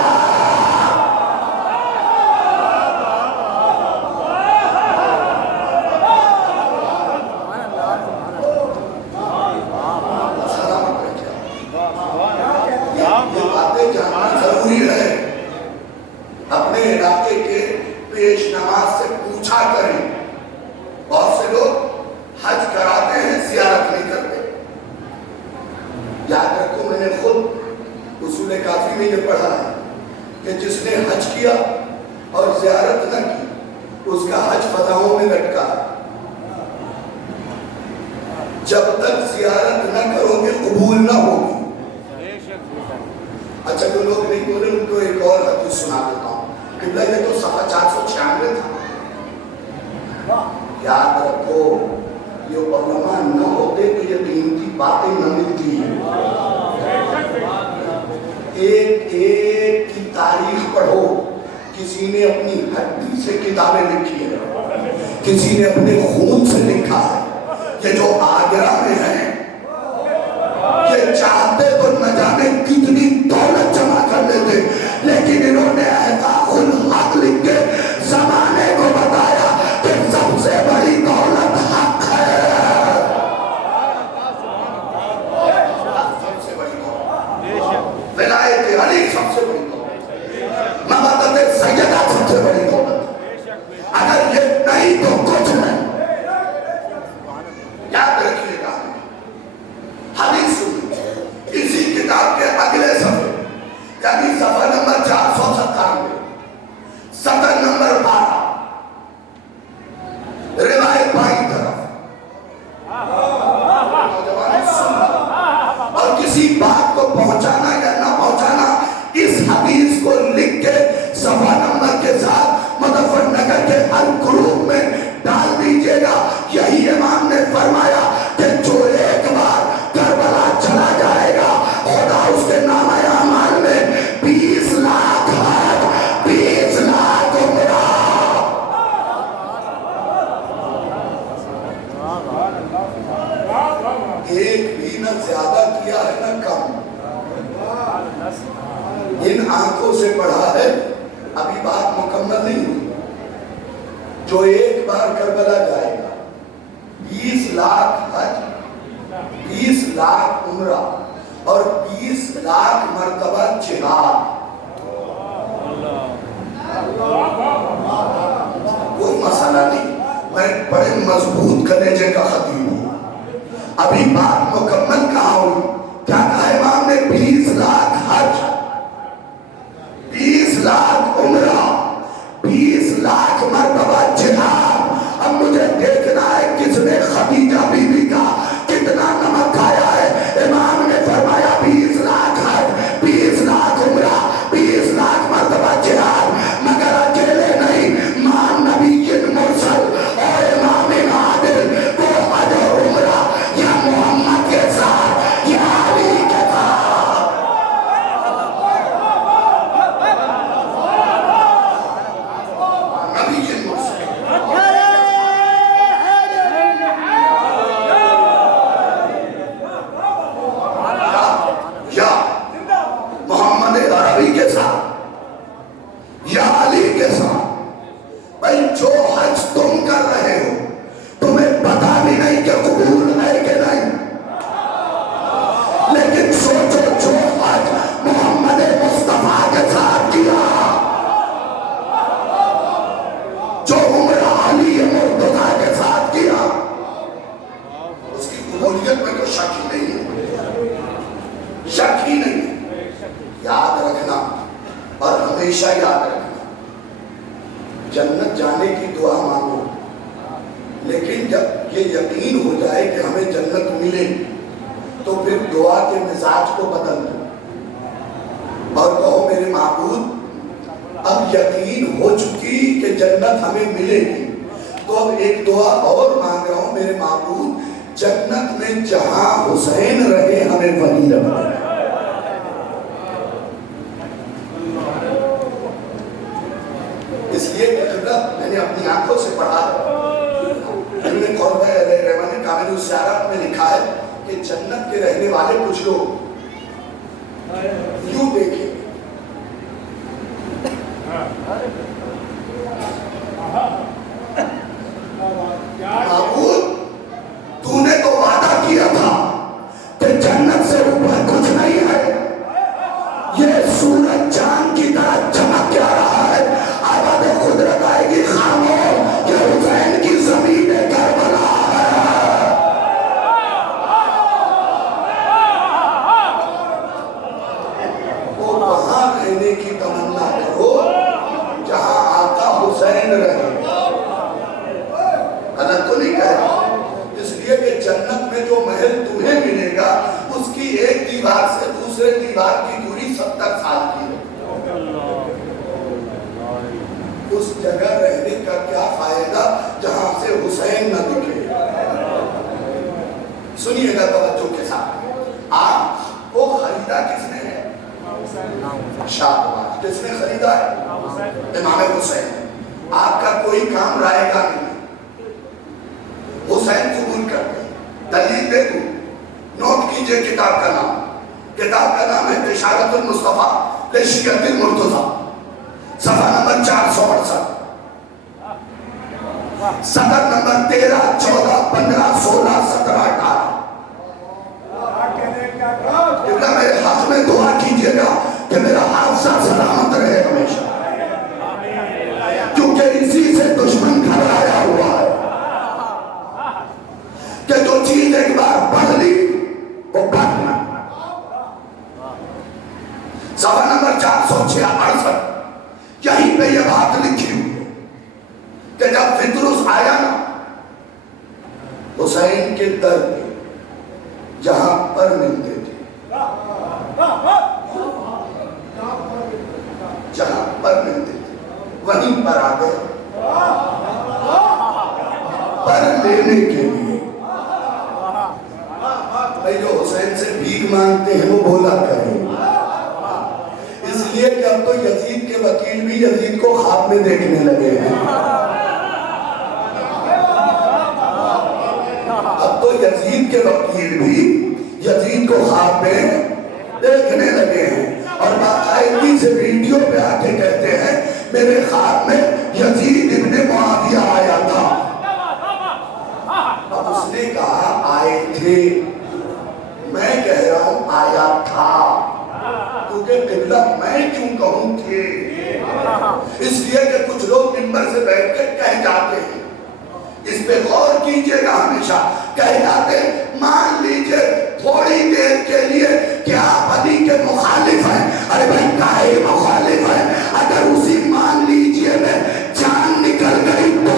اپنے علاقے کے پیش نماز سے پوچھا کریں. بہت سے لوگ حج کراتے ہیں، زیارت نہیں کرتے. یاد رکھو میں نے خود اصول کافی میں یہ پڑھا ہے کہ جس نے حج کیا اور زیارت نہ کی اس کا حج فتحوں میں لٹکا ہے. جب تک زیارت نہ کرو گے قبول نہ ہوگی. اچھا جو لوگ نہیں بولے ان کو ایک اور حدیث سنا دیتا ہوں. قبلہ یہ تو صفحہ 496 تھا. یاد رکھو یہ علماء نہ ہوتے تو یہ قیمتی باتیں نہ ملتی ہیں. ایک ایک کی تاریخ پڑھو. کسی نے اپنی ہڈی سے کتابیں لکھی ہیں، کسی نے اپنے خون سے لکھا ہے. یہ جو آگرہ میں ہیں یہ چاہتے تو نہ جانے کتنی دولت جمع کر لیتے، لیکن انہوں نے احقاق الحق لکھ کے زمانے کو بتایا کہ سب سے بڑی دولت حق ہے. سب سے بڑی دولت ولایت علی، سب سے بڑی دولت مبادت سیدہ، سب سے بڑی دولت. اگر یہ نہیں تو کچھ نہیں. یاد رکھیے گا حدیث اسی کتاب کے اگلے صفحے یعنی صفحہ نمبر 497، سطر نمبر 12، روایت بائیں طرف. اور کسی بات کو پہنچانا یا نہ پہنچانا اس حدیث کو لکھ کے صفحہ نمبر کے ساتھ مظفر نگر کے ہر گروپ میں ڈال دیجئے گا. یہی امام نے فرمایا کہ جو ایک بار کربلا چلا جائے گا خدا اس کے نامہ اعمال میں 20 لاکھ حج، 20 لاکھ عمرہ. ایک بھی نہ زیادہ کیا ہے نہ کم. ان آنکھوں سے پڑھا ہے، ابھی بات مکمل نہیں ہوئی۔ جو ایک بار کربلا جائے گا، 20 لاکھ حج، 20 لاکھ عمرہ اور 20 لاکھ مرتبہ جہاد، کوئی مسئلہ نہیں۔ میں بڑے مضبوط کلیجے کا خطیب ہوں، ابھی بات مکمل کہا ہوئی۔ کیا کہا امام نے؟ 20 لاکھ حج، 20 لاکھ عمرہ، 20 لاکھ مرتبہ جہاد۔ اب مجھے دیکھنا ہے کس نے خدیجہ بی بی کا کتنا نمک کھایا ہے۔ امام نے فرمایا 20 لاکھ حج، 20 لاکھ عمرہ، 20 لاکھ مرتبہ جہاد، مگر اکیلے نہیں، ماں نبی مرسل اور امام عادل کو حج اور عمرہ یا محمد کے ساتھ یا علی کے ساتھ۔ نبی مرسل یا محمد عربی کے ساتھ یا علی کے ساتھ۔ بھائی جو حج تم کر رہے ہو تمہیں پتا بھی نہیں کہ قبول ہے کہ نہیں، لیکن سوچو جو حج محمد مصطفیٰ کے ساتھ کیا، جو عمرہ علی مرتضیٰ کے ساتھ کیا، اس کی قبولیت میں کوئی شک ہی نہیں ہے، شک ہی نہیں ہے۔ یاد رکھنا اور ہمیشہ یاد رکھنا، جنت جانے کی دعا مانگو، لیکن جب یہ یقین ہو جائے کہ ہمیں جنت ملے تو پھر دعا کے مزاج کو بدل دو اور کہو میرے معبود اب یقین ہو چکی کہ جنت ہمیں ملے گی، تو اب ایک دعا اور مانگ رہا ہوں، میرے معبود جنت میں جہاں حسین رہے ہمیں ولی رکھنا۔ اس لیے کہ میں نے اپنی آنکھوں سے پڑھا ابن قربہ علیہ رحمہ نے کامل السیارات میں لکھا ہے کہ جنت کے رہنے والے کچھ لوگ یوں دیکھیں معبود تو نے تو وعدہ کیا تھا کہ جنت سے اوپر کچھ نہیں ہے، یہ سورج چاند کی طرح چمک کیا رہا ہے، آباد قدرت آئے گی خاموش، یہ حسین کی زمین کربلا ہے۔ وہ وہاں رہنے کی تمنا کرو جہاں آقا حسین رہے، غلط تو نہیں کہہ رہا، اس لیے کہ جنت میں جو محل تمہیں ملے گا اس کی ایک دیوار سے دوسرے دیوار کی دوری 70 سال کی ہے۔ اس جگہ رہنے کا کیا فائدہ جہاں سے حسین نہ دکھے۔ سنیے گا توجہ کے ساتھ، آپ کو خریدا کس نے ہے؟ شاہباز۔ کس نے خریدا ہے؟ امام حسین۔ آپ کا کوئی کام رائے گا نہیں، حسین قبول کر گئے۔ دلیل دے دوں، نوٹ کیجئے کتاب کا نام، کتاب کا نام ہے بشارت المصطفیٰ لشیعۃ المرتضیٰ، صفحہ نمبر 468، سطر نمبر 13، 14، 15، 16، 17، 18۔ میرے حق میں دعا کیجئے گا کہ میرا حافظہ سلامت رہے ہمیشہ، کیونکہ اسی سے دشمن گھبرایا ہوا ہے کہ جو چیز ایک بار پڑھ لی وہ پڑھنا۔ صفحہ نمبر 468، یہیں پہ یہ بات لکھی ہوئی ہے کہ جب فطرس آیا نا حسین کے در پہ جہاں پر ملتے تھے، جہاں پر ملتے تھے وہیں پر آ گئے پر لینے کے لیے۔ بھائی جو حسین سے بھیک مانگتے ہیں وہ بولا کریں، اس لیے کہ اب تو یزید کے وکیل بھی یزید کو خواب میں دیکھنے لگے ہیں، اب تو یزید کے وکیل بھی یزید کو خواب میں دیکھنے لگے ہیں، اور باقاعدگی سے ویڈیو پہ آ کے کہتے ہیں میرے خواب میں یزید ابن معاویہ آیا تھا. اب اس نے کہا آئے تھے، میں کہہ رہا ہوں آیا تھا، کیونکہ قبلہ میں کیوں کہوں تھے؟ اس لیے کہ کچھ لوگ منبر سے بیٹھ کے کہہ جاتے ہیں، اس پہ غور کیجئے گا ہمیشہ، کہہ جاتے ہیں مان لیجئے تھوڑی دیر کے لیے کہ آپ علی کے مخالف ہیں. ارے بھائی کاہے مخالف ہیں؟ اگر اسی مان لیجئے میں جان نکل گئی تو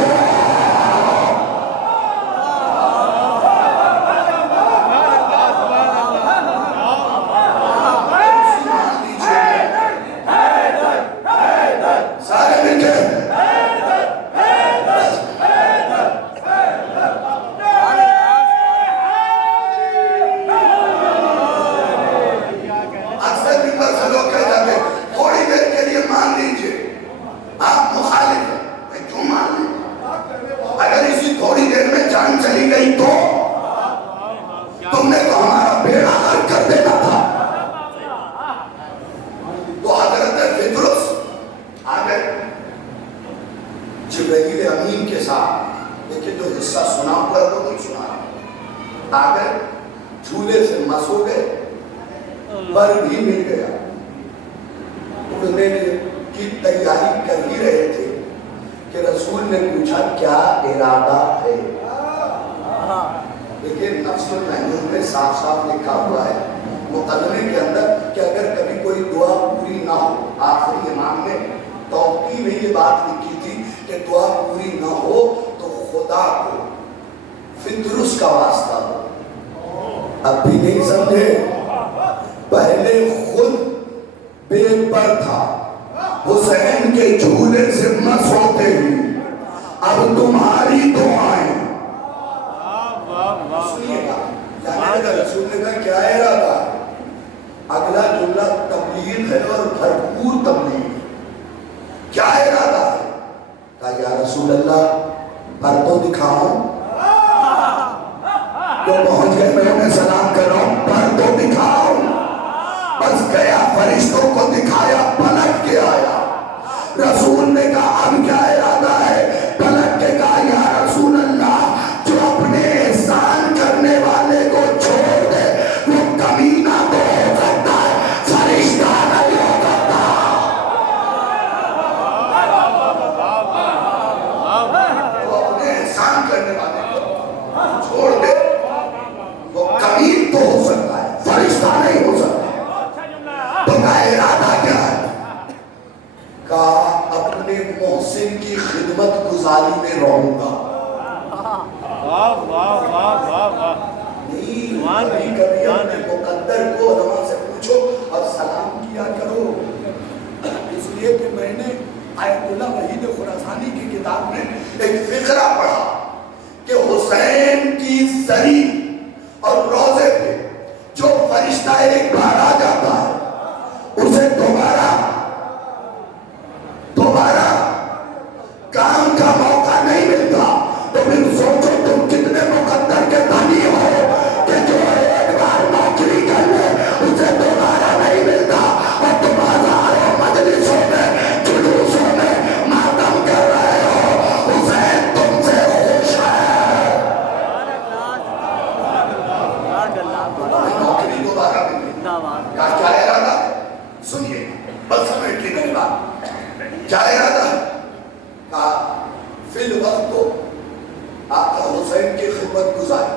جبرائیل امین کے ساتھ دیکھیں جو حصہ سنا ہوا ہے وہ نہیں سنا رہا. آگے جھولے سے مس ہو گئے، پر بھی مل گیا. اڑنے کی تیاری کر ہی رہے تھے کہ رسول نے پوچھا کیا ارادہ ہے. دیکھیں نفس المحمود میں صاف صاف لکھا ہوا ہے مقدمے کے اندر کہ اگر کبھی کوئی دعا پوری نہ ہو، آخری امام نے توقی میں یہ بات لکھی تھی کہ دعا پوری نہ ہو تو خدا کو فطرس کا واسطہ ہو. اب بھی نہیں سمجھے؟ پہلے خود بے پر تھا، حسین کے جھولے سے مس ہوتے ہی اب تمہاری دعائیں. سنیے گا رسول نے کہا کیا ارادہ ہے؟ اگلا جملہ تبلیغ ہے اور بھرپور تبلیغ. کیا ارادہ ہے؟ کہا یا رسول اللہ پر تو دکھاؤں. تو پہنچ گئے، میں انہیں سلام کر رہا ہوں، پر تو دکھاؤ. بس گیا، فرشتوں کو دکھایا، پلٹ کے آیا. رسول نے کہا اب کیا ارادہ ہے؟ پلٹ کے کہا یا رسول اللہ جو اپنے احسان کرنے والے کو چھوڑ دے وہ کمینہ تو ہو سکتا ہے، فرشتہ نہیں ہو سکتا. وہ اپنے احسان کرنے والے کو چھوڑ دے وہ کمین تو ہو سکتا ہے، فرشتہ نہیں ہو سکتا. تو کا ارادہ کیا ہے؟ کہا اپنے محسن کی خدمت گزاری میں رہوں گا. نہیں، کبھی اپنے مقدر کو علماء سے پوچھو اور سلام کیا کرو. اس لیے کہ میں نے آیت اللہ وحید خراسانی کی کتاب میں ایک فقرہ پڑھا کہ حسین کی زری اور روزے پہ جو فرشتہ ایک بار آ جاتا ہے اسے دوبارہ کام کا موقع نہیں ملتا. تو پھر سوچو تم کتنے مقدر کے دھنی ہو کہ جو ایک بار نوکری کر لے اسے دوبارہ نہیں ملتا اور تم ہزاروں مجلسوں میں جلوسوں میں ماتم کر رہے ہو. حسین تم سے خوش ہے. نوکری دوبارہ ملے کیا ارادہ؟ سنیے بس سمجھ کی میری بات. کیا ارادہ ہے؟ کہا فی الوقت تو آقا حسین کی خدمت گزاری.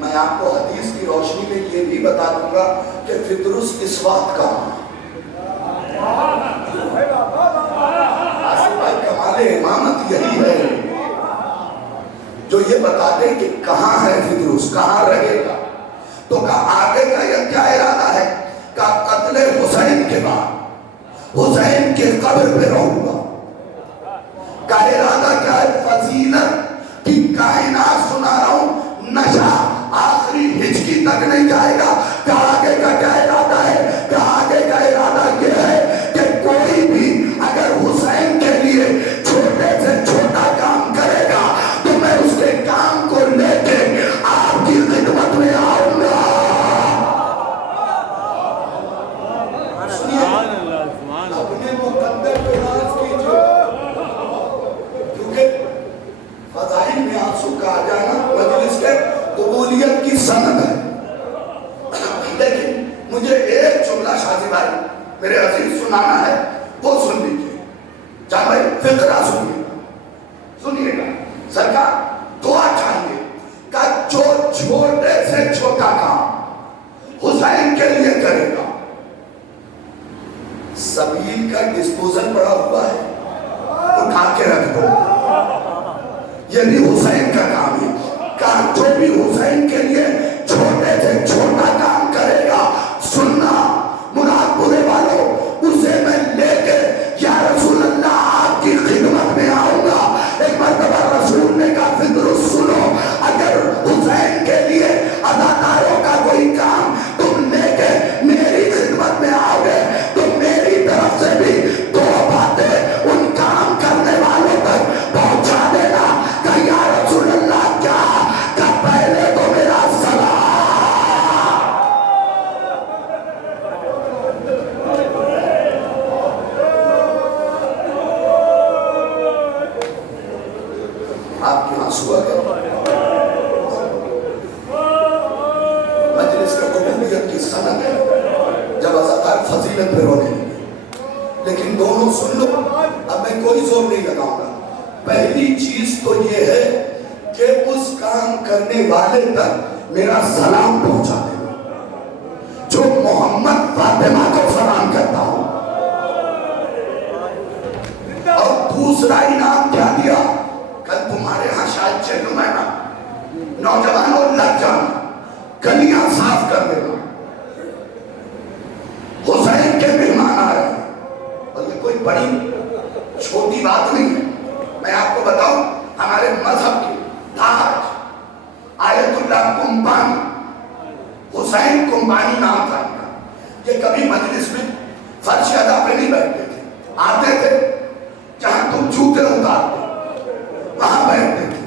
میں آپ کو حدیث کی روشنی میں یہ بھی بتا دوں گا کہ فطرس اس وقت کہاں ہے. آصف بھائی کمال امامت یہی ہے جو یہ بتا دے کہ کہاں ہے فطرس، کہاں رہے گا. تو کہا آگے کا یہ کیا ارادہ ہے؟ کہا قتل حسین کے بعد حسین کے قبر پہ رہوں گا. کا ارادہ کیا ہے؟ فضیلت کی کائنات سنا رہا ہوں، نشہ آخری ہچکی تک نہیں جائے گا. کہ آگے کا کیا ارادہ ہے؟ کہ آگے کا ارادہ یہ ہے کہ کوئی بھی اگر حسین کے لیے چھوٹے سے چھوٹا کام کرے گا تو میں اس کے کام کو لے کے آپ کی خدمت میں آؤں گا. سنیے ہے وہ سن لیجیے. جان بھائی فقرہ سنیے گا. سرکار دعا چاہیے کہ جو چھوٹے سے چھوٹا کام حسین کے لیے کرے گا. سبیل کا ڈسپوزل پڑا ہوا ہے, اٹھا کے رکھ دو, یہ بھی حسین کا کام ہے. کہا جو بھی حسین کے لیے چھوٹے سے چھوٹا کام کرے گا, سننا مراد برے والوں, اسے میں لے کے یا رسول اللہ آپ کی خدمت میں آؤں گا. ایک مرتبہ رسول نے کہا فکر سنو, اگر حسین کے لیے اداکاروں کا کوئی کام تم لے کے میری خدمت میں آؤ گے تو میری طرف سے بھی دو باتیں ان کام کرنے والوں تک پہنچا دینا کہ یا رسول اللہ کیا کہ پہلے تو میرا سلام. آپ کی آنسو آ گئے. مجلس کا قبولیت کی سند ہے جب ازادار فضیلت پہ رونے لگے. لیکن دونوں سن لو, اب میں کوئی زور نہیں لگاؤں گا. پہلی چیز تو یہ ہے کہ اس کام کرنے والے تک میرا سلام پہنچا دے جو محمد فاطمہ کو سلام کرتا ہوں. اور دوسرا انعام کیا دیا, کل تمہارے ہاں شاید چلو میں نا نوجوانوں لگ جانا, گلیاں صاف کر دینا, حسین کے مہمان آئے. اور یہ کوئی بڑی چھوٹی بات نہیں ہے. میں آپ کو بتاؤں ہمارے مذہب کی تاج آیت اللہ کمپانی, حسین کمپانی نام تھا ان کا. یہ کبھی مجلس میں فرش ادا پہ نہیں بیٹھتے تھے, آتے تھے جہاں تم جوتے اتارتے وہاں بیٹھتے تھے.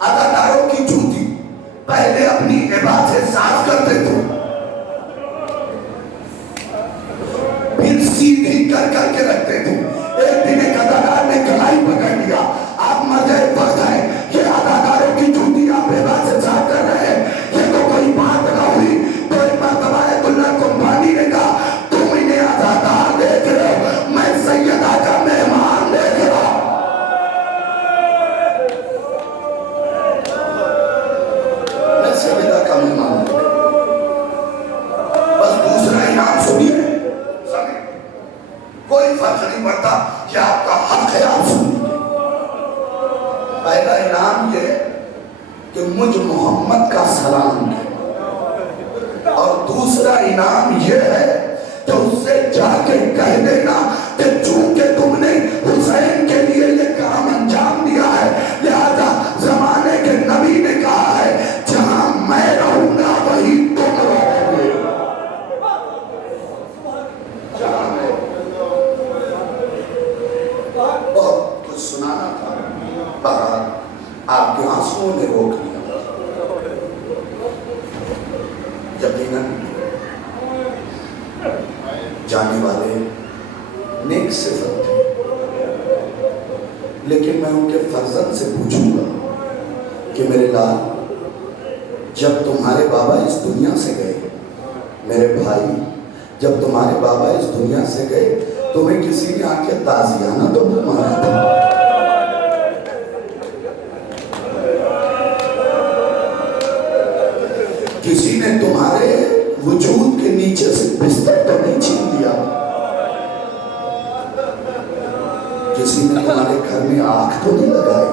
اداکاروں کی جوتی پہلے اپنی عبادت سے صاف کرتے تھے, پھر سیدھی کر کے رکھتے تھے. ایک دن ایک اداکار نے کلائی پکڑ لیا, آپ مر جائے وقت ہے, یہ اداکاروں کی جوتی آپ عبادت سے صاف کر رہے ہیں, یہ تو کوئی بات نہ ہوئی. تو ایک مرتبہ آیت اللہ کمپانی نے کہا تم انہیں اداکار دیکھ رہے ہو, میں سیدہ کا مہمان دیکھ رہا ہوں. میں سیدہ کا مہمان دیکھ رہا ہوں. بس دوسرا انعام سنیے, کوئی فرق نہیں پڑتا کہ آپ کا حق ہے, آپ سنیے. پہلا انعام یہ کہ مجھ محمد کا سلام ہے, اور دوسرا انعام یہ ہے کہ اس سے جا کے کہہ دینا کہ چونکہ تم نے حسین کے لیے یہ کام انجام دیا ہے, لہذا زمانے کے نبی نے کہا ہے جہاں میں رہوں گا وہی تم رہو گے. بہت کچھ سنانا تھا, بہرحال آپ کے آنسوؤں نے روک لیا. یقیناً جانے والے نیک صفت تھے, لیکن میں ان کے فرزند سے پوچھوں گا کہ میرے لال, جب تمہارے بابا اس دنیا سے گئے, میرے بھائی جب تمہارے بابا اس دنیا سے گئے, تمہیں کسی نے آ کے تازیانہ تو نہیں مارا تھا؟ کسی نے تمہارے وجود کے نیچے سے بستر تو نہیں چھین دیا؟ کسی نے تمہارے گھر میں آنکھ تو نہیں لگائی؟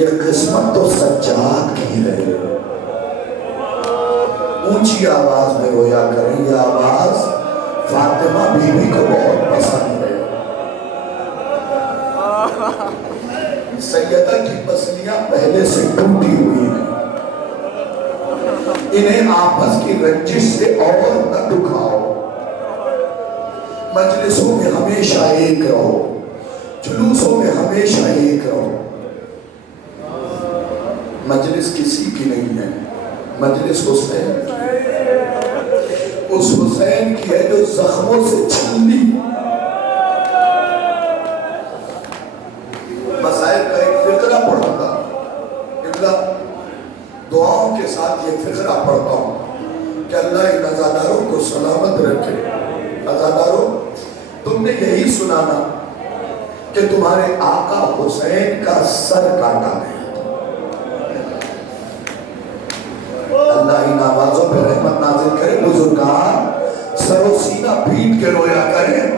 یہ قسمت تو سجاد کی ہے. اونچی آواز میں رویا کریں, یہ آواز فاطمہ بی بی کو بہت پسند ہے. سیدہ کی پسلیاں پہلے سے ٹوٹی ہوئی ہیں, انہیں آپس کی رنجش سے اور نہ دکھاؤ. مجلسوں میں ہمیشہ ایک رہو, جلوسوں میں ہمیشہ ایک رہو. مجلس کسی کی نہیں ہے, مجلس حسین کی, اس حسین کی ہے جو زخموں سے چھلنی. مسائل کا ایک فقرہ پڑھا تھا, دعاؤں کے ساتھ یہ فقرہ پڑھتا ہوں کہ اللہ ان عزاداروں کو سلامت رکھے. عزاداروں تم نے یہی سنا نا کہ تمہارے آقا حسین کا سر کاٹا گیا. اللہ ان آوازوں پہ رحمت نازل کرے. بزرگان سر و سینہ پیٹ کے رویا کریں.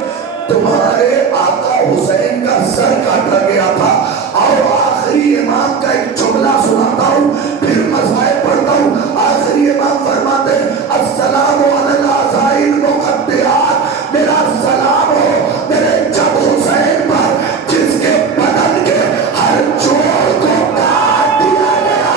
تمہارے آقا حسین کا سر کاٹا گیا تھا. اور آخری امام کا ایک جملہ سناتا ہوں پھر مذاہب پڑھتا ہوں. آخری امام فرماتے ہیں السلام علی العزائر المقدعات. میرا سلام ہو میرے جب حسین پر جس کے بدن کے ہر جوڑ کو کاٹ دیا گیا.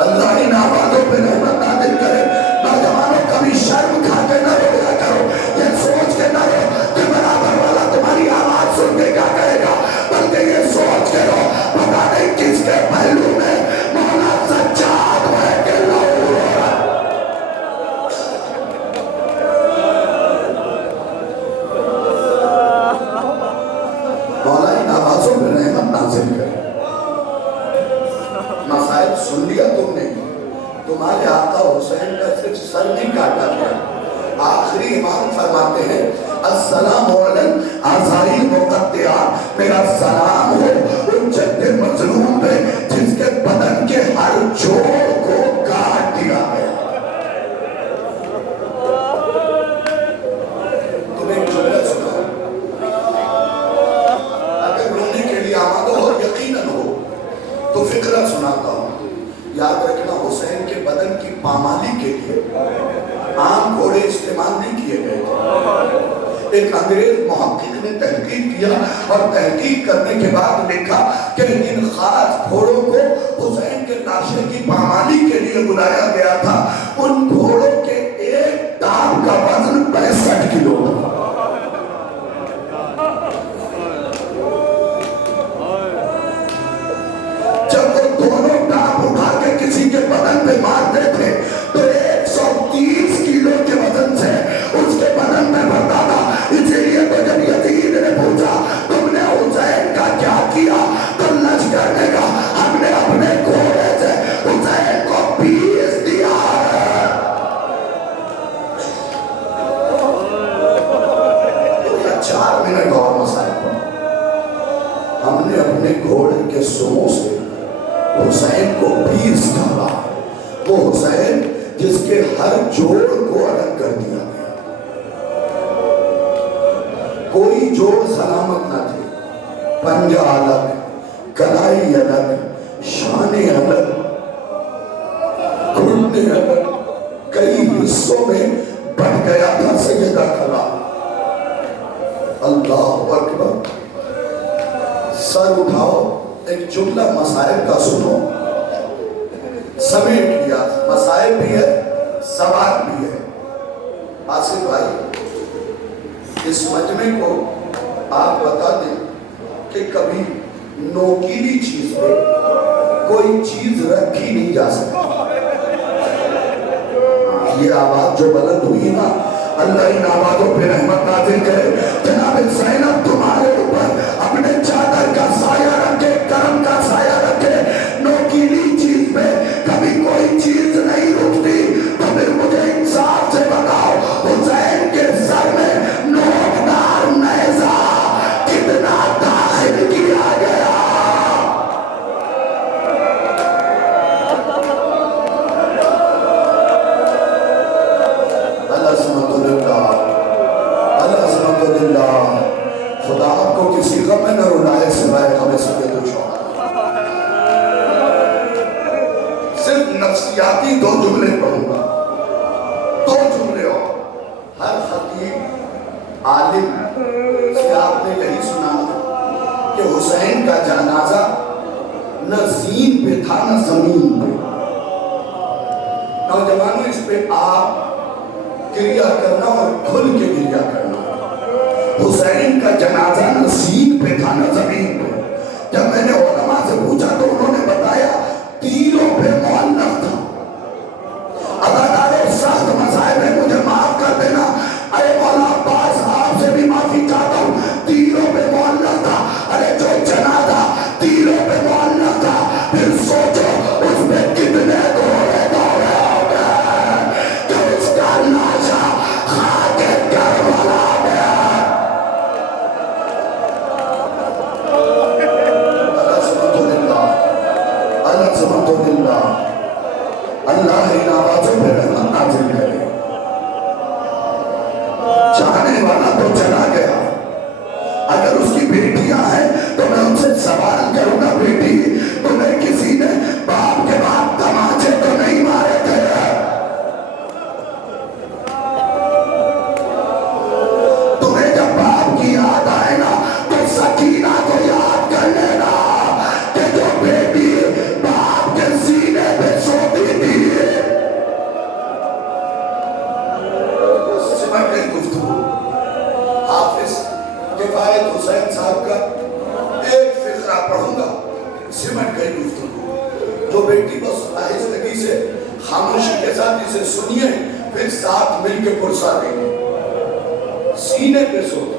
اللہ ان آبادوں پہ رحمت نازل کرے. نوجوانوں کبھی شرم کھا کے نہ رویا کرو. یہ سوچ کے نہ رو کہ برابر والا تمہاری آواز سن کے کیا کہے گا, بلکہ یہ سوچ کے رو پتا نہیں کس کے پہلو میں مولا سجاد ہے کہ لہو ہو رہا ہے. مولا ان آوازوں پہ رحمت نازل کرے. مسائل سن لیا تم نے. تمہارے آقا حسین کا صرف سر نہیں کاٹا گیا. آخری امام فرماتے ہیں السلام علی العزائر المقدعات. میرا سلام ہو ان جد مظلوم پہ جس کے بدن کے ہر جوڑ کو کاٹ دیا گیا. تمہیں ایک جملہ سنا اگر رونے کے لیے آمادہ ہو یقیناً ہو تو فقرہ سناتا ہوں. یاد رکھنا حسین کے بدن کی پامالی کے لیے عام گھوڑے استعمال نہیں کیے گئے تھے. ایک انگریز محقق نے تحقیق کیا اور تحقیق کرنے کے بعد لکھا کہ ان خاص گھوڑوں کو حسین کے لاشے کی پامالی کے لیے بلایا گیا تھا. ان گھوڑوں کے ایک ٹانگ کا وزن 65 کلو تھا. جب وہ دونوں ٹانگ اٹھا کے کسی کے بدن پہ مارتے تھے تو 130 کلو کے وزن سے اس کے بدن میں بڑھتا تھا. اسی لیے تو جب یزید نے پوچھا تم نے حسین کا کیا کیا تو لشکر نے کہا ہم نے اپنے گھوڑے سے حسین کو پیس دیا ہے. تو یہ 4 منٹ اور مسائل پر ہم نے اپنے گھوڑے کے سموں سے حسین کو پیس ڈالا. وہ حسین جس کے ہر جوڑ کو الگ کر دیا گیا. کوئی جوڑ سلامت نہ تھے. پنجہ الگ, کلائی الگ, شانے الگ, گھٹنے الگ, کئی حصوں میں بٹ گیا تھا سیدہ کلا. اللہ اکبر. سر اٹھاؤ, ایک جملہ مسائل کا سنو. سمیٹ لیا, مسائل بھی ہے سوال بھی ہے. آصف بھائی اس مجمع کو آپ بتا دیں کہ کبھی نوکیلی چیز پہ کوئی چیز رکھی نہیں جا سکتی. یہ آواز جو بلند ہوئی نا, اللہ ان آوازوں پہ رحمت نازل کرے. جناب زینب تمہارے اوپر اپنے چادر کا سایہ رکھے, کرم کا سایہ رکھے. نوکیلی چیز پہ کبھی کوئی چیز نہیں رکتی. تو پھر مجھے انصاف سے بتاؤ حسین کے سر میں نوکدار نیزہ کتنا داخل کیا گیا؟ خدا آپ کو کسی غم میں نہ رلائے سوائے ہمیں سکے تو شوق. صرف نفسیاتی 2 جملے پڑھوں گا, 2 جملے. اور ہر خطیب عالم سے آپ نے یہی سنا کہ حسین کا جنازہ نہ زین پہ تھا نہ زمین پہ. نوجوانوں اس پہ آپ گریہ کرنا اور کھل کے گریہ کرنا. حسین کا جنازہ نہ زین پہ تھا نہ زمین پہ. جب میں نے علماء سے پوچھا تو انہوں نے بتایا تیروں پہ معلق تھا. اداکاروں سخت مسائل ہے, مجھے معاف کر دینا. اے مولا عباس آپ سے بھی معافی چاہتا ہوں. تیروں پہ معلق تھا. ارے جو جنازہ تیروں پہ معلق تھا العظمت للہ. اللہ ان آوازوں پہ رحمت نازل کرے. چاہنے والا تو چلا گیا. اگر اس کی بیٹیاں ہیں تو میں ان سے سوال کروں گا, بیٹی تمہیں کسی نے باپ کے بعد تماچے تو نہیں مارے تھے؟ تمہیں جب باپ کی یاد آئے نا تو سکینہ کو یاد کر لینا کہ جو بیٹی باپ کے سینے پہ سوتی تھی. سمجھ گئی گفتگو؟ حافظ کفایت حسین صاحب کا ایک فقرہ پڑھوں گا, سمجھ گئی گفتگو. جو بیٹی بس آہستگی سے خاموشی کے ساتھ اسے سنیے, پھر ساتھ مل کے پرسا دیں گے. سینے پہ سوتی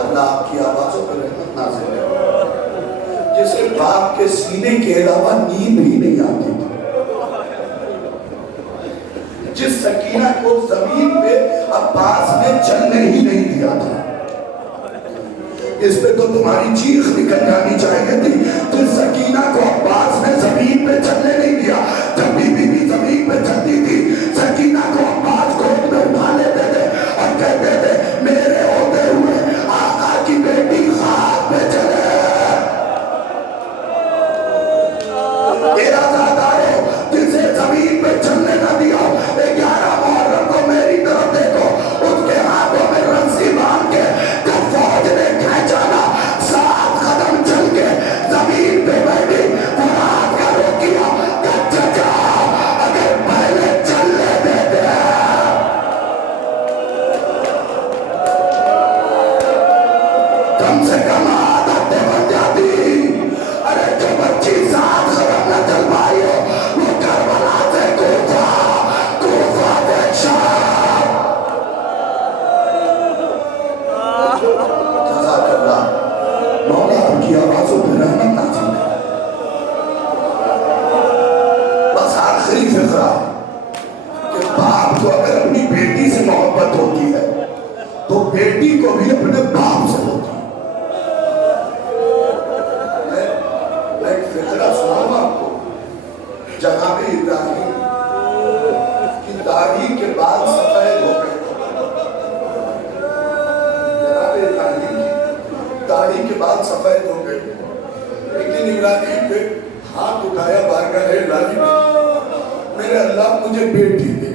اللہ آپ کی آوازوں پر رحمت نازل کرے. جسے باپ کے سینے کے علاوہ نیند ہی نہیں آتی تھی, جس سکینہ کو زمین پہ عباس نے چلنے ہی نہیں دیا تھا, اس پہ تو تمہاری چیخ نکل جانی چاہیے تھی. جس سکینہ کو عباس نے زمین پہ چلنے نہیں دیا, جب بی بی زمین پہ چلتی تھی سکینہ کو عباس گود میں اٹھا لیتے تھے اور کہتے تھے میرے ہوتے ہوئے آقا کی بیٹی خواب میں چلے. جسے زمین پہ چلنے نہ دیا, 11 محرم کو میری طرف دیکھو, اس کے ہاتھوں میں رسی باندھ کے جب فوج نے کھینچانا 7 قدم چل کے زمین پہ بیٹھی, فرات کا رو کیا کہ چچا اگر پہلے چلنے دیتے کم سے کم عادتیں بن جاتی. ارے جو بچی 7 قدم نہ چل پائی ہو وہ کربلا سے کوفہ سے شام. جزاک اللہ. مولا آپ کی آوازوں پہ رحمت نازل کرے. بس آخری فقرہ کہ باپ کو اگر اپنی بیٹی سے محبت ہوتی ہے تو بیٹی کو بھی اپنے باپ سے ہوتی ہے. میں ایک فقرہ سناؤں گا آپ کو. جناب ابراہیم کی داڑھی کے بعد سفید ہو گئے. جناب ابراہیم کی داڑھی کے بعد سفید ہو گئے, لیکن ابراہیم نے ہاتھ اٹھایا بارگاہ الہی میں, میرے اللہ مجھے بیٹی دے.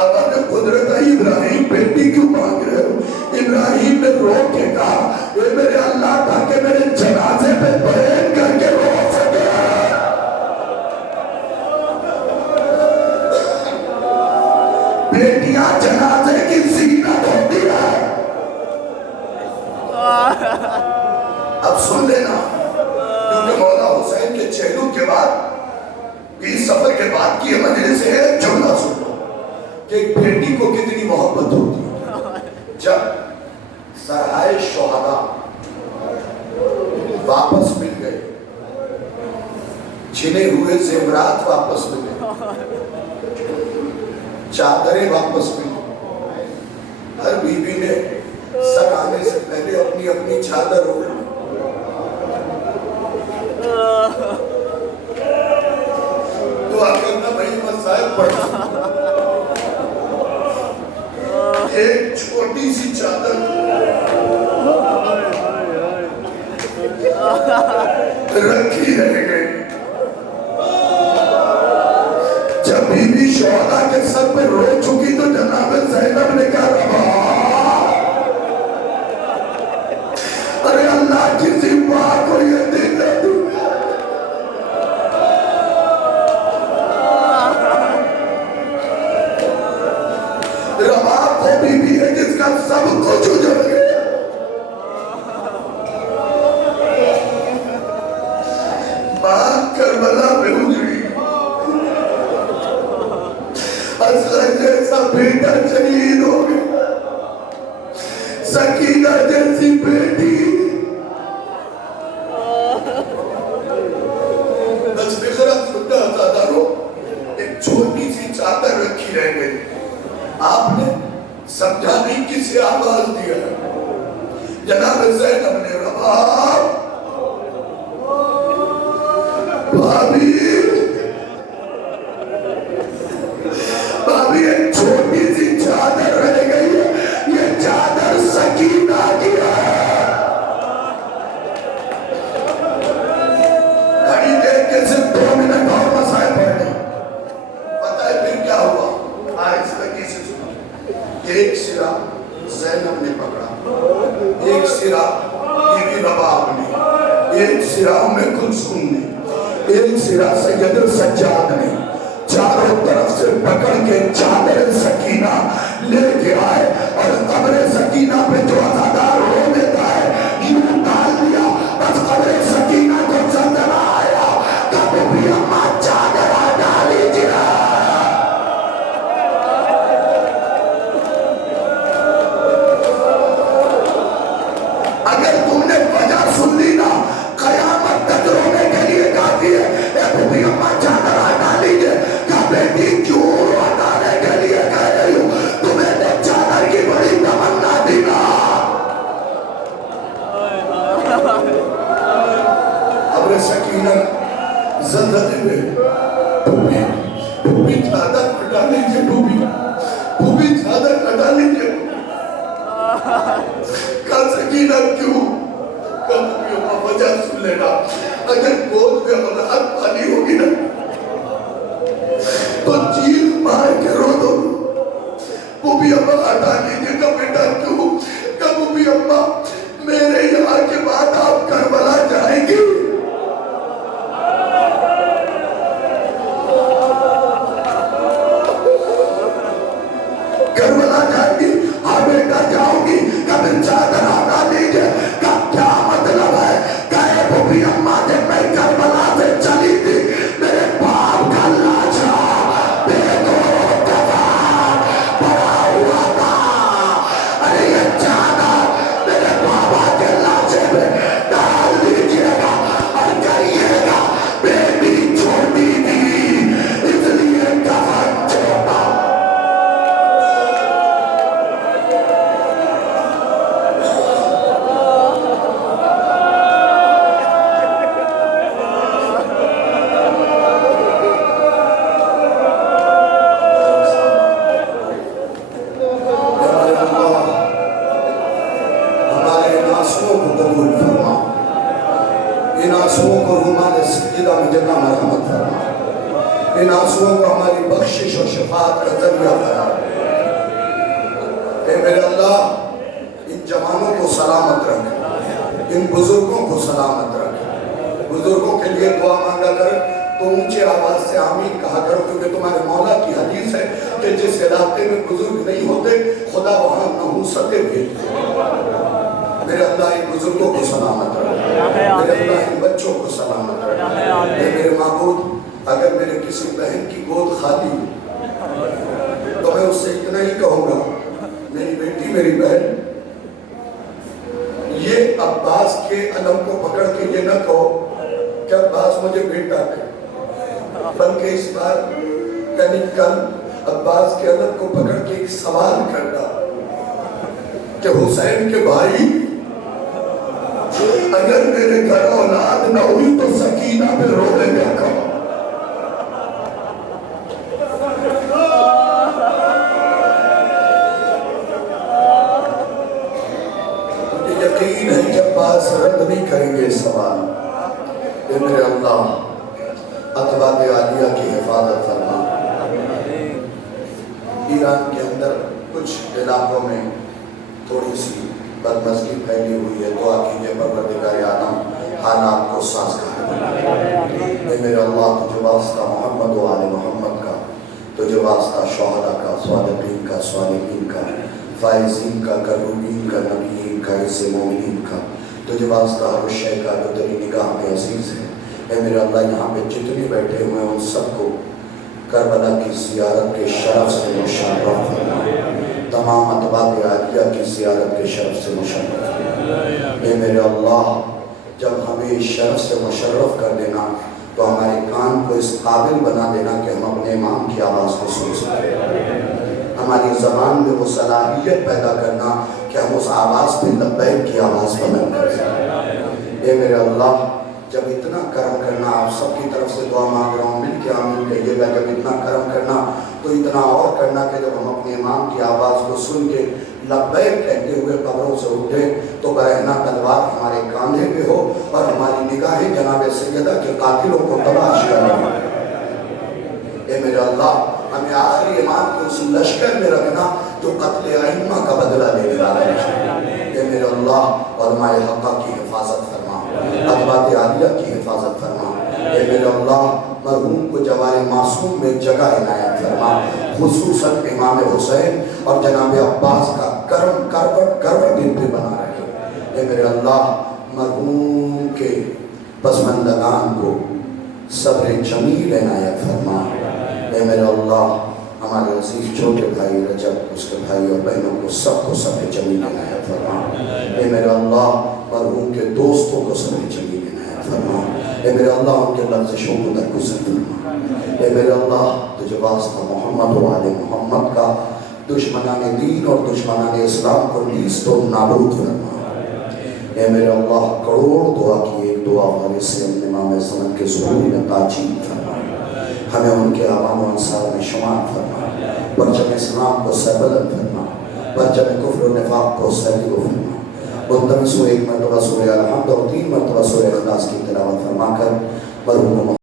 اللہ نے قدرت ہے, ابراہیم بیٹی کیوں مانگ رہے ہو؟ ابراہیم نے رو کے کہا اے میرے اللہ تاکہ میرے جنازے پہ بیان کر کے رو سکے. بیٹیاں جنازے کی زینت ہوتی ہے. اب سن لینا, کیونکہ مولا حسین کے چہلوں کے بعد 20 سفر کے بعد کی مجلس سے ایک جملہ سن لو کہ ایک بیٹی کو کتنی محبت ہوتی ہے. جب سرائے شہداء واپس مل گئے, چھنے ہوئے زیورات واپس ملے, چادریں واپس ملی, ہر بیوی نے سر آنے سے پہلے اپنی اپنی چادر اوڑھ لی. دعا کرنا بھائی مسائل پڑھنا. ایک چھوٹی سی چادر رکھی رہ گئی. جب بی بی شہداء کے سر پہ رو چکی تو جناب زینب نے کہا ربا, ارے اللہ کسی ماں کو یہ دن نہ دوں. ربا کو بی بی ہے جس کا سب کچھ اجڑ گیا. ماں کربلا میں اجڑی, اصغر جیسا بیٹا شہید ہو گیا, سکینہ جیسی بیٹی. بس فکرہ سننا زیادہ رو, ایک چھوٹی سی چادر رکھی رہ گئی. آپ نے سمجھا نہیں کسے آواز دیا ہے, جناب زینب نے رباب بھابی ایک چھوٹی سی چادر رہ گئی ہے، یہ چادر سکینہ کی ہے۔ گھڑی دیکھ کے صرف 2 منٹ اور مسائل پڑھنے، پتہ ہے پھر کیا ہوا؟ آہستگی سے سنا، ایک سرا زینب نے پکڑا، ایک سرا بیوی رباب نے، ایک سرا ام کلثوم نے، ایک سرا سید السجاد نے، چاروں طرف سے پکڑ کے چادر سکینہ لے کے آئے اور قبر سکینہ پہ جو عزادار رو دیتا ہے یوں ڈال دیا، بس قبر سکینہ کو چندنا آیا، کب بھی اماں چادر ڈالی جا۔ اگر تم نے وجہ سن لی نا، قیامت تک رونے کے لیے کافی ہے، اے بھی اماں چادر ہٹا لیجئے، کیا بیٹی کیوں ہٹانے کے لیے کہہ رہی ہوں، تمہیں تو چادر کی بڑی تمنا دی نا۔ قبر سکینہ زندگی میں پھوپھی چادر ہٹا لیجئے، پھوپھی چادر ہٹا لیجئے۔ کہا سکینہ کیوں؟ کہا پھوپھی اماں وجہ سن لینا، اگر گود میں اولاد پالی ہوگی نا تو چیخ مار کے رو دو۔ پھوپھی اماں ہٹا لیجئے۔ کہا بیٹا کیوں؟ کہا پھوپھی اماں میرے یہاں کے بعد آپ کربلا جائیں گی؟ کربلا جائیں گی؟ ہاں بیٹا جاؤں گی۔ کہا پھر چادر ہٹا لیجئے۔ کہا کیا مطلب ہے؟ کہے پھوپھی اماں جب میں کربلا سے چلی تھی میرے باپ کا لاچا بے دو دفعہ پڑا ہوا تھا، ارے یہ چادر میرے بابا کے لاچے میں ڈال دیجئے گا اور کہیے گا بیٹی چھوٹی تھی اس لیے کفن چھوٹا۔ ان آنسوؤں کو ہماری بخشش اور شفاعت کا ذریعہ قرار دے۔ اے میرے اللہ ان جوانوں کو سلامت رکھ، ان بزرگوں کو سلامت رکھ، بزرگوں کے لیے دعا مانگا کر تو اونچے آواز سے آمین کہا کرو، کیونکہ تمہارے مولا کی حدیث ہے کہ جس علاقے میں بزرگ نہیں ہوتے خدا وہاں نحوستیں بھیجتے۔ میرے اللہ ان بزرگوں کو سلامت رکھ، میرے اللہ ان بچوں کو سلامت رکھ۔ اے میرے معبود اگر میرے کسی بہن کی گود خالی تو میں اس سے اتنا ہی کہوں گا، میری بیٹی میری بہن، یہ عباس کے علم کو پکڑ کے یہ نہ کہو کہ عباس مجھے بیٹا ہے، بلکہ اس بار یعنی کل عباس کے علم کو پکڑ کے ایک سوال کرنا کہ حسین کے بھائی اگر میرے گھر اولاد نہ ہوئی تو سکینہ پہ رونے گا کہو۔ یقین ہے کہ عباس رد نہیں کریں گے اس سوال۔ اے میرے اللہ اتباع عالیہ کی حفاظت فرما۔ ایران کے اندر کچھ علاقوں میں تھوڑی سی بدمزگی پھیلی ہوئی ہے، دعا کیجئے پروردگار عالم حالات کو سازگار بنائے۔ اے میرے اللہ تجھے واسطہ محمد و آل محمد کا، تجھے واسطہ شہداء کا، صادقین کا، صالحین کا، فائزین کا، کروبین کا، نبیین کا، عز مومنین کا، تجھے واسطہ ہر شے کا جو تیری نگاہ میں عزیز ہے۔ اے میرے اللہ یہاں پہ جتنے بیٹھے ہوئے ہیں ان سب کو کربلا کی زیارت کے شرف سے مشرف فرما، تمام اتباع عالیہ کی زیارت کے شرف سے مشرف فرما۔ اے میرے اللہ جب ہمیں اس شرف سے مشرف کر دینا تو ہمارے کان کو اس قابل بنا دینا کہ ہم اپنے امام کی آواز کو سن سکیں، ہماری زبان میں وہ صلاحیت پیدا کرنا کہ ہم اس آواز پہ لبیک کی آواز بلند کریں۔ اے میرے اللہ جب اتنا کرم کرنا، آپ سب کی طرف سے دعا مانگ رہا ہوں، مل کے آمین کہیے گا، جب اتنا کرم کرنا تو اتنا اور کرنا کہ جب ہم اپنے امام کی آواز کو سن کے لبیک کہتے ہوئے قبروں سے اٹھے تو برہنہ تلوار ہمارے کاندھے پہ ہو اور ہماری نگاہیں جناب سیدہ کے قاتلوں کو تلاش کریں۔ اے میرے اللہ ہمیں آخری امام کے اس لشکر میں رکھنا جو قتل ائمہ کا بدلہ لے رہا ہے۔ اے میرے اللہ علماء حقہ کی حفاظت فرما، ادبات عالیہ کی حفاظت فرما۔ اے میرے اللہ مرحوم کو جوار معصوم میں جگہ عنایت فرما، خصوصاً امام حسین اور جناب عباس کا کرم کروٹ دن پہ بنا رہے۔ اے میرے اللہ مرحوم کے پسماندگان کو صبر جمیل عنایت فرما۔ اے میرے اللہ ہمارے عزیز چھوٹے بھائی رجب، اس کے بھائی اور بہنوں کو سب کو صبر جمیل عنایت فرما۔ اے میرے اللہ مرحوم کے دوستوں کو صبر جمیل عنایت فرما۔ اے میرے اللہ ان کے لرزشوں کو درگزر فرما۔ اے میرے اللہ تجھے واسطہ محمد و آل محمد کا دشمنان دین اور دشمنان اسلام کو نیست و نابود فرما۔ اے میرے اللہ کروڑ دعا کی ایک دعا وارث سے امام زمن کے ظہور میں تاجیل فرما، ہمیں ان کے عوام و انصار میں شمار فرما، پرچم اسلام کو سربلند فرما، پرچم کفر و نفاق کو سرگو فرما۔ منتظم ایک مرتبہ سورہ الحمد اور 3 مرتبہ سورہ اخلاص کی تلاوت فرما کر مرحوم